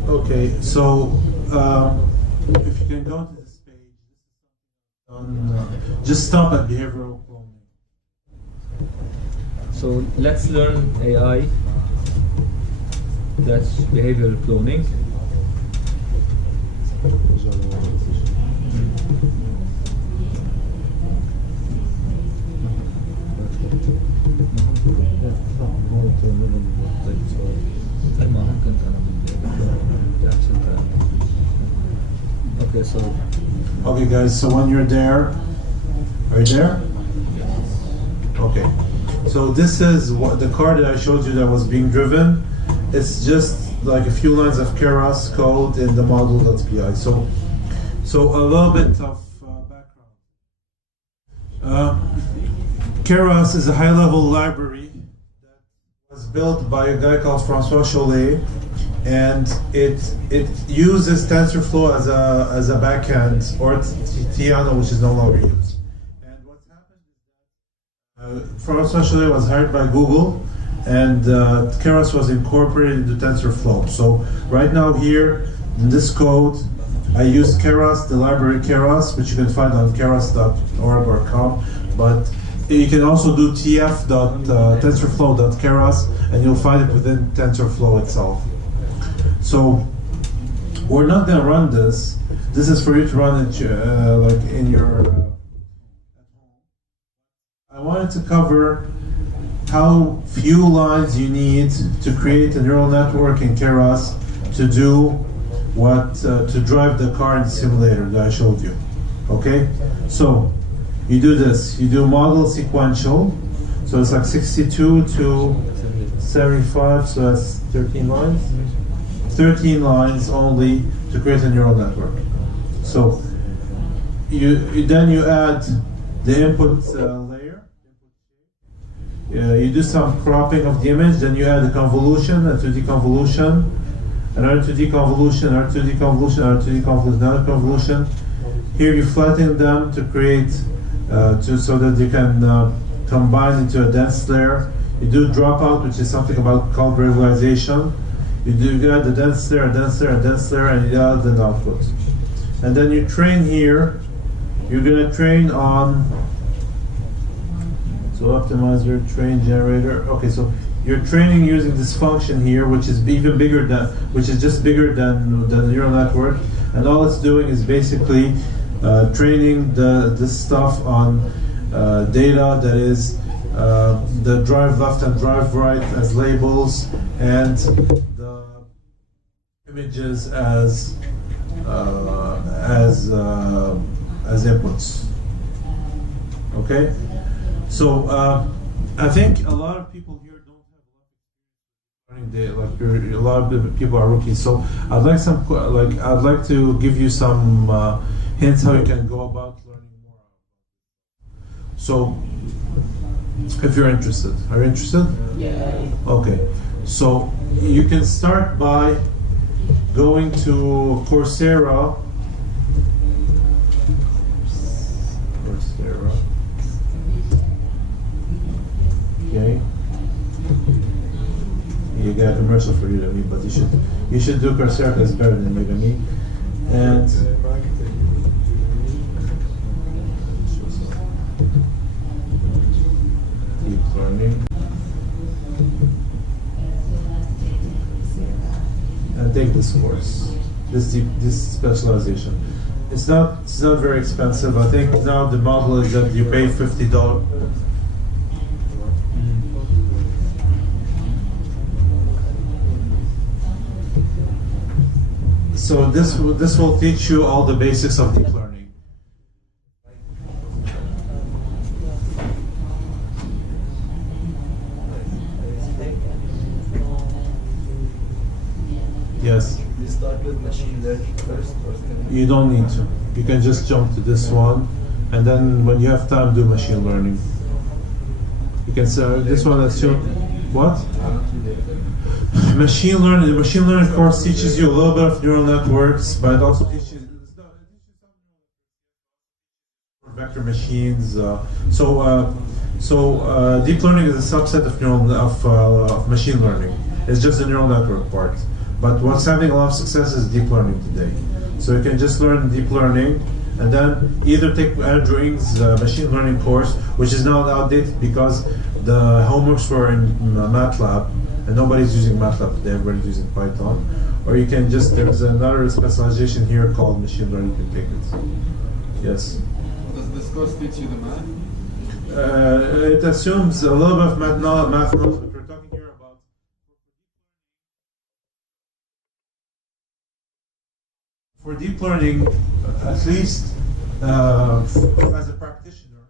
Okay, so if you can go to this page, just stop at behavioral cloning. So let's learn AI. That's behavioral cloning. Okay, so. Okay, guys. So when you're there, are you there? Okay. So this is what the car that I showed you that was being driven. It's just like a few lines of Keras code in the model.py. So a little bit of background. Keras is a high-level library that was built by a guy called Francois Chollet, and it uses TensorFlow as a backend, or Tiano, which is no longer used. And what's happened is Francois Chollet was hired by Google, and Keras was incorporated into TensorFlow. So right now here in this code, I use Keras, the library Keras, which you can find on keras.org or com, but you can also do tf.tensorflow.keras, and you'll find it within TensorFlow itself. So we're not going to run this. This is for you to run it like in your at home. I wanted to cover how few lines you need to create a neural network in Keras to do what to drive the car in the simulator that I showed you. Okay, so you do this. You do model sequential. So it's like 62 to 75. So that's 13 lines. 13 lines only to create a neural network. So then you add the input layer. You do some cropping of the image. Then you add a convolution, a 2D convolution, another 2D convolution, another 2D convolution, another 2D convolution, another convolution. Here you flatten them to create so that you can combined into a dense layer. You do dropout, which is something called regularization. You get the dense layer, dense layer, dense layer, and you add the output. And then you train here. You're gonna train on. So optimizer, train generator. Okay, so you're training using this function here, which is even bigger than, which is just bigger than the neural network, and all it's doing is basically training this stuff on data that is the drive left and drive right as labels, and the images as inputs. Okay, so I think a lot of people here don't have a lot of people are rookies. So I'd like to give you some hints how you can go about learning more. So if you're interested, are you interested? Yeah. Okay, so you can start by going to Coursera. Okay. You got a commercial for Udemy, but you should do Coursera because it's better than Udemy. And deep learning. And take this course, this specialization. It's not very expensive. I think now the model is that you pay $50. So this will teach you all the basics of deep learning. Yes. You start with machine learning first, or You don't need to. You can just jump to this one, and then when you have time, do machine learning. You can say this one. Assume what? The machine learning course teaches you a little bit of neural networks, but it also teaches vector machines. So deep learning is a subset of machine learning. It's just the neural network part. But what's having a lot of success is deep learning today. So you can just learn deep learning, and then either take Andrew Ng's machine learning course, which is now outdated because the homeworks were in MATLAB, and nobody's using MATLAB today, everybody's using Python. Or you can just, there's another specialization here called machine learning, you can take it. Yes? Does this course teach you the math? It assumes a little bit of math knowledge, but we're talking here about for deep learning, at least as a practitioner,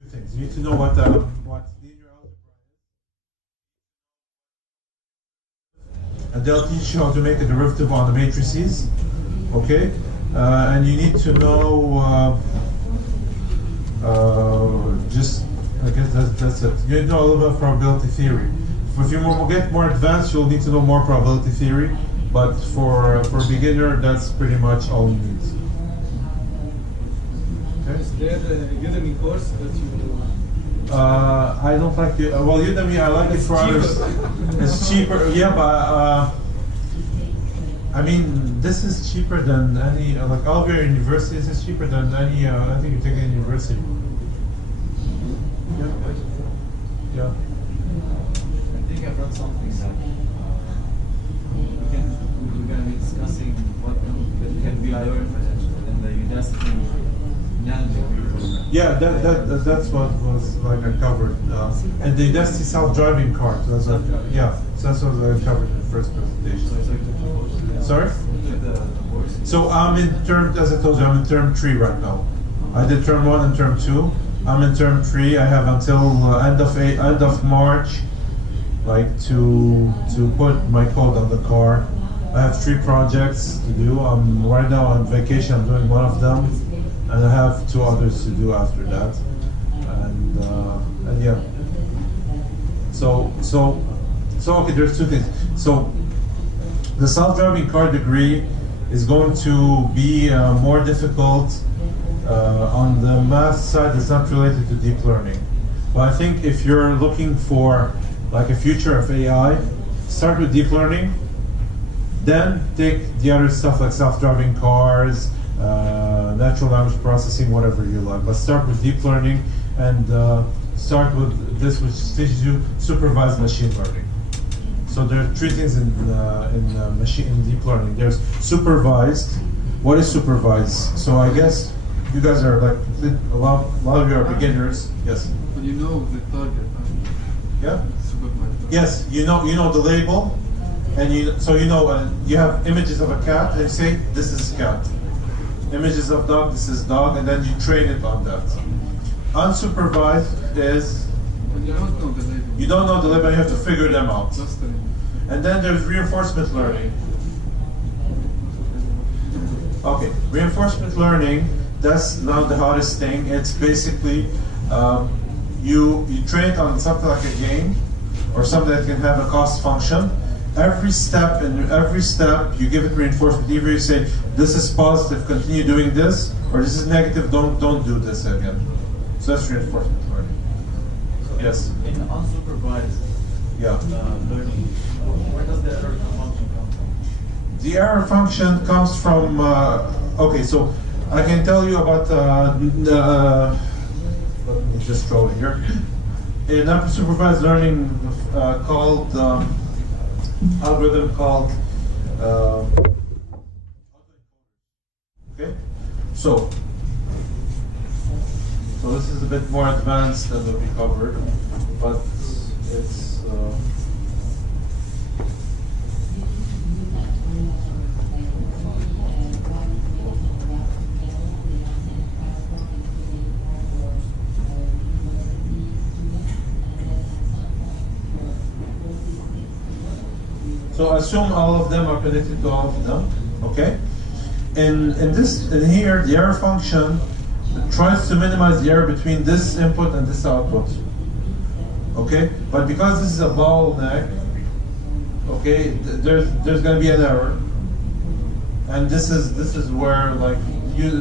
two things. You need to know what linear algebra is, and they'll teach you how to make a derivative on the matrices. Okay, and you need to know just, I guess that's it. You need to know a little bit of probability theory. If you get more advanced, you'll need to know more probability theory. But for a beginner, that's pretty much all you need. Okay. Is there a Udemy course that you do? I don't like it. Well, Udemy, I like it for others. It's cheaper, yeah, but I mean, this is cheaper than any, like all of your universities is cheaper than any, I think you take a university. Yeah. Yeah. I think I've read something that we're going to be discussing what can be learned in the Udacity non-degree program. Yeah, that's what was like I covered, and the Udacity self-driving car. So that's what, yeah, so that's what I covered in the first presentation. Sorry? So I'm in term, as I told you, I'm in term 3 right now. I did term 1 and term 2. I'm in term 3. I have until end of March, like to put my code on the car. I have 3 projects to do. I'm right now on vacation. I'm doing one of them, and I have 2 others to do after that. And yeah. So okay. There's 2 things. So the self-driving car degree is going to be more difficult on the math side. It's not related to deep learning. But I think if you're looking for like a future of AI, start with deep learning, then take the other stuff like self-driving cars, natural language processing, whatever you like. But start with deep learning and start with this, which teaches you supervised machine learning. So there are three things in deep learning. There's supervised. What is supervised? So I guess you guys are like a lot of you are beginners. Yes. But you know the target. Yeah. Supervised. Yes, you know the label, and you have images of a cat, and you say this is cat. Images of dog, this is dog, and then you train it on that. Unsupervised is But you don't know the label. you don't know the label, you have to figure them out. That's the And then there's reinforcement learning. Okay, reinforcement learning, that's now the hardest thing. It's basically you train it on something like a game or something that can have a cost function. Every step you give it reinforcement. Either you say this is positive, continue doing this, or this is negative, don't do this again. So that's reinforcement learning. Yes. In unsupervised learning, where does the error function come from? The error function comes from, okay, so I can tell you about, let me just draw it here. In unsupervised learning called, algorithm called, okay, so this is a bit more advanced than what we covered, but it's, so assume all of them are connected to all of them, okay? In here, the error function tries to minimize the error between this input and this output, okay? But because this is a bottleneck, okay, there's going to be an error, and this is where, like,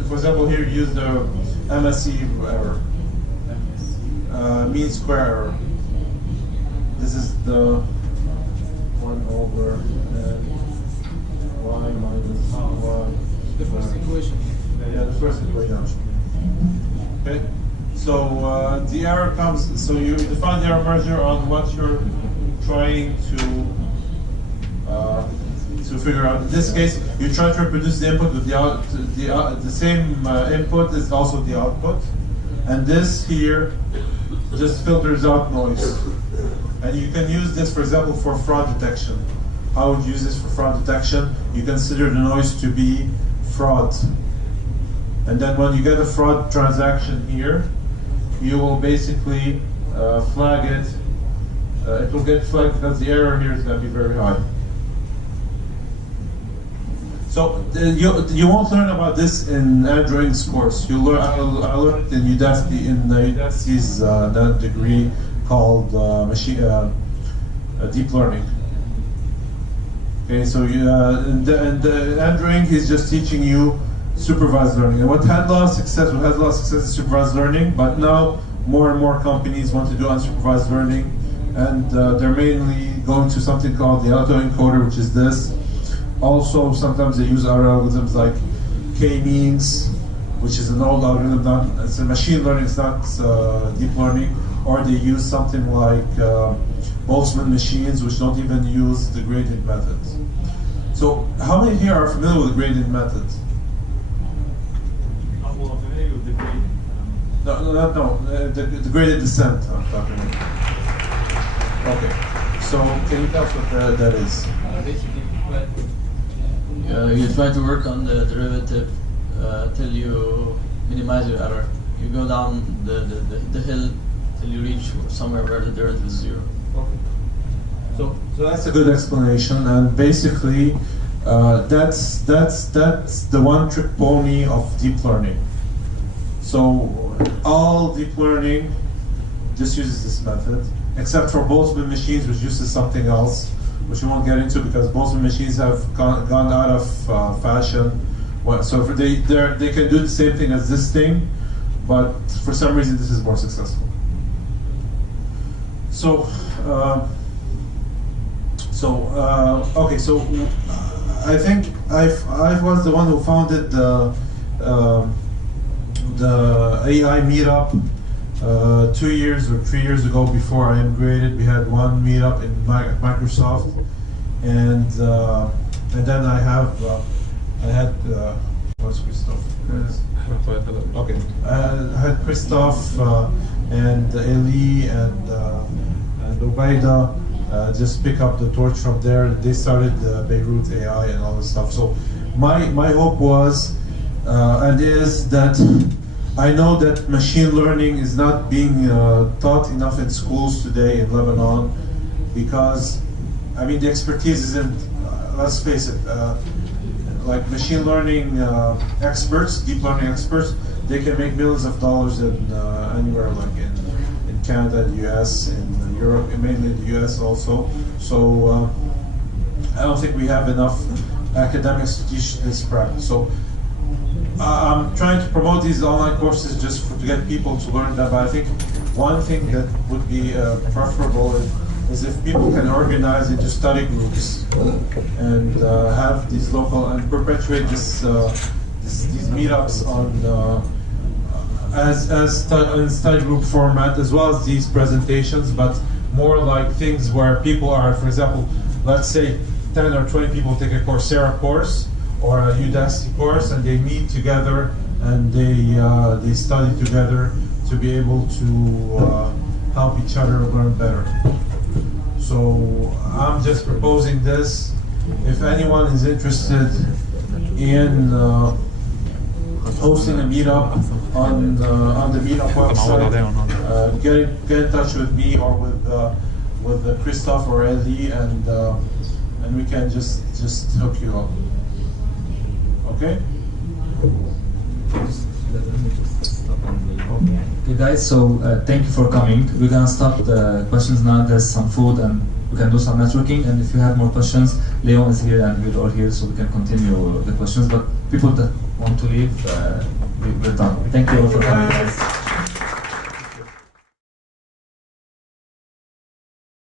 for example, here use the MSE error, mean square error. This is the 1 over y minus y. The first equation. Yeah, the first equation. Okay, so the error comes. So you define the error measure on what you're trying to figure out. In this case, you try to reproduce the input with the same input is also the output, and this here just filters out noise. And you can use this, for example, for fraud detection. How would you use this for fraud detection? You consider the noise to be fraud. And then when you get a fraud transaction here, you will basically flag it. It will get flagged because the error here is going to be very high. So you won't learn about this in Android's course. You'll learn. I learned it in Udacity's that degree called deep learning. Okay, so in Android, he's just teaching you supervised learning. And what had a lot of success is supervised learning, but now more and more companies want to do unsupervised learning, and they're mainly going to something called the autoencoder, which is this. Also, sometimes they use other algorithms like k-means, which is an old algorithm. It's a machine learning, it's not deep learning. Or they use something like Boltzmann machines, which don't even use the gradient method. So, how many here are familiar with the gradient method? I'm more familiar with the gradient. No, the gradient descent I'm talking about. Okay, so can you tell us what that is? Basically, you try to work on the derivative till you minimize your error. You go down the hill till you reach somewhere where the derivative is 0. Okay. So that's a good explanation, and basically that's the one-trick pony of deep learning. So all deep learning just uses this method, except for Boltzmann machines, which uses something else, which we won't get into because Boltzmann machines have gone out of fashion. So they can do the same thing as this thing, but for some reason this is more successful. So, okay. So, I think I was the one who founded the AI meetup 2 years or 3 years ago. Before I immigrated, we had one meetup in Microsoft, and then I had what's Christoph? Okay, I had Christoph and Eli and Ubaida just pick up the torch from there. They started Beirut AI and all this stuff. So my hope was and is that I know that machine learning is not being taught enough in schools today in Lebanon, because I mean the expertise isn't. Let's face it. Like machine learning experts, deep learning experts, they can make millions of dollars in anywhere, like in Canada, the US, in Europe, mainly the US also. So I don't think we have enough academics to teach this practice. So I'm trying to promote these online courses just to get people to learn that. But I think one thing that would be preferable is if people can organize into study groups and have these local and perpetuate these meetups on in study group format, as well as these presentations, but more like things where people are, for example, let's say 10 or 20 people take a Coursera course or a Udacity course, and they meet together and they study together to be able to help each other learn better. So I'm just proposing this. If anyone is interested in hosting a meetup on the meetup website, get in touch with me or with Christoph or Eddie, and we can just hook you up. Okay. Okay guys, so thank you for coming. We're gonna stop the questions now. There's some food and we can do some networking, and if you have more questions, Leon is here and we're all here, so we can continue the questions. But people that want to leave, we're done. Thank you all for coming.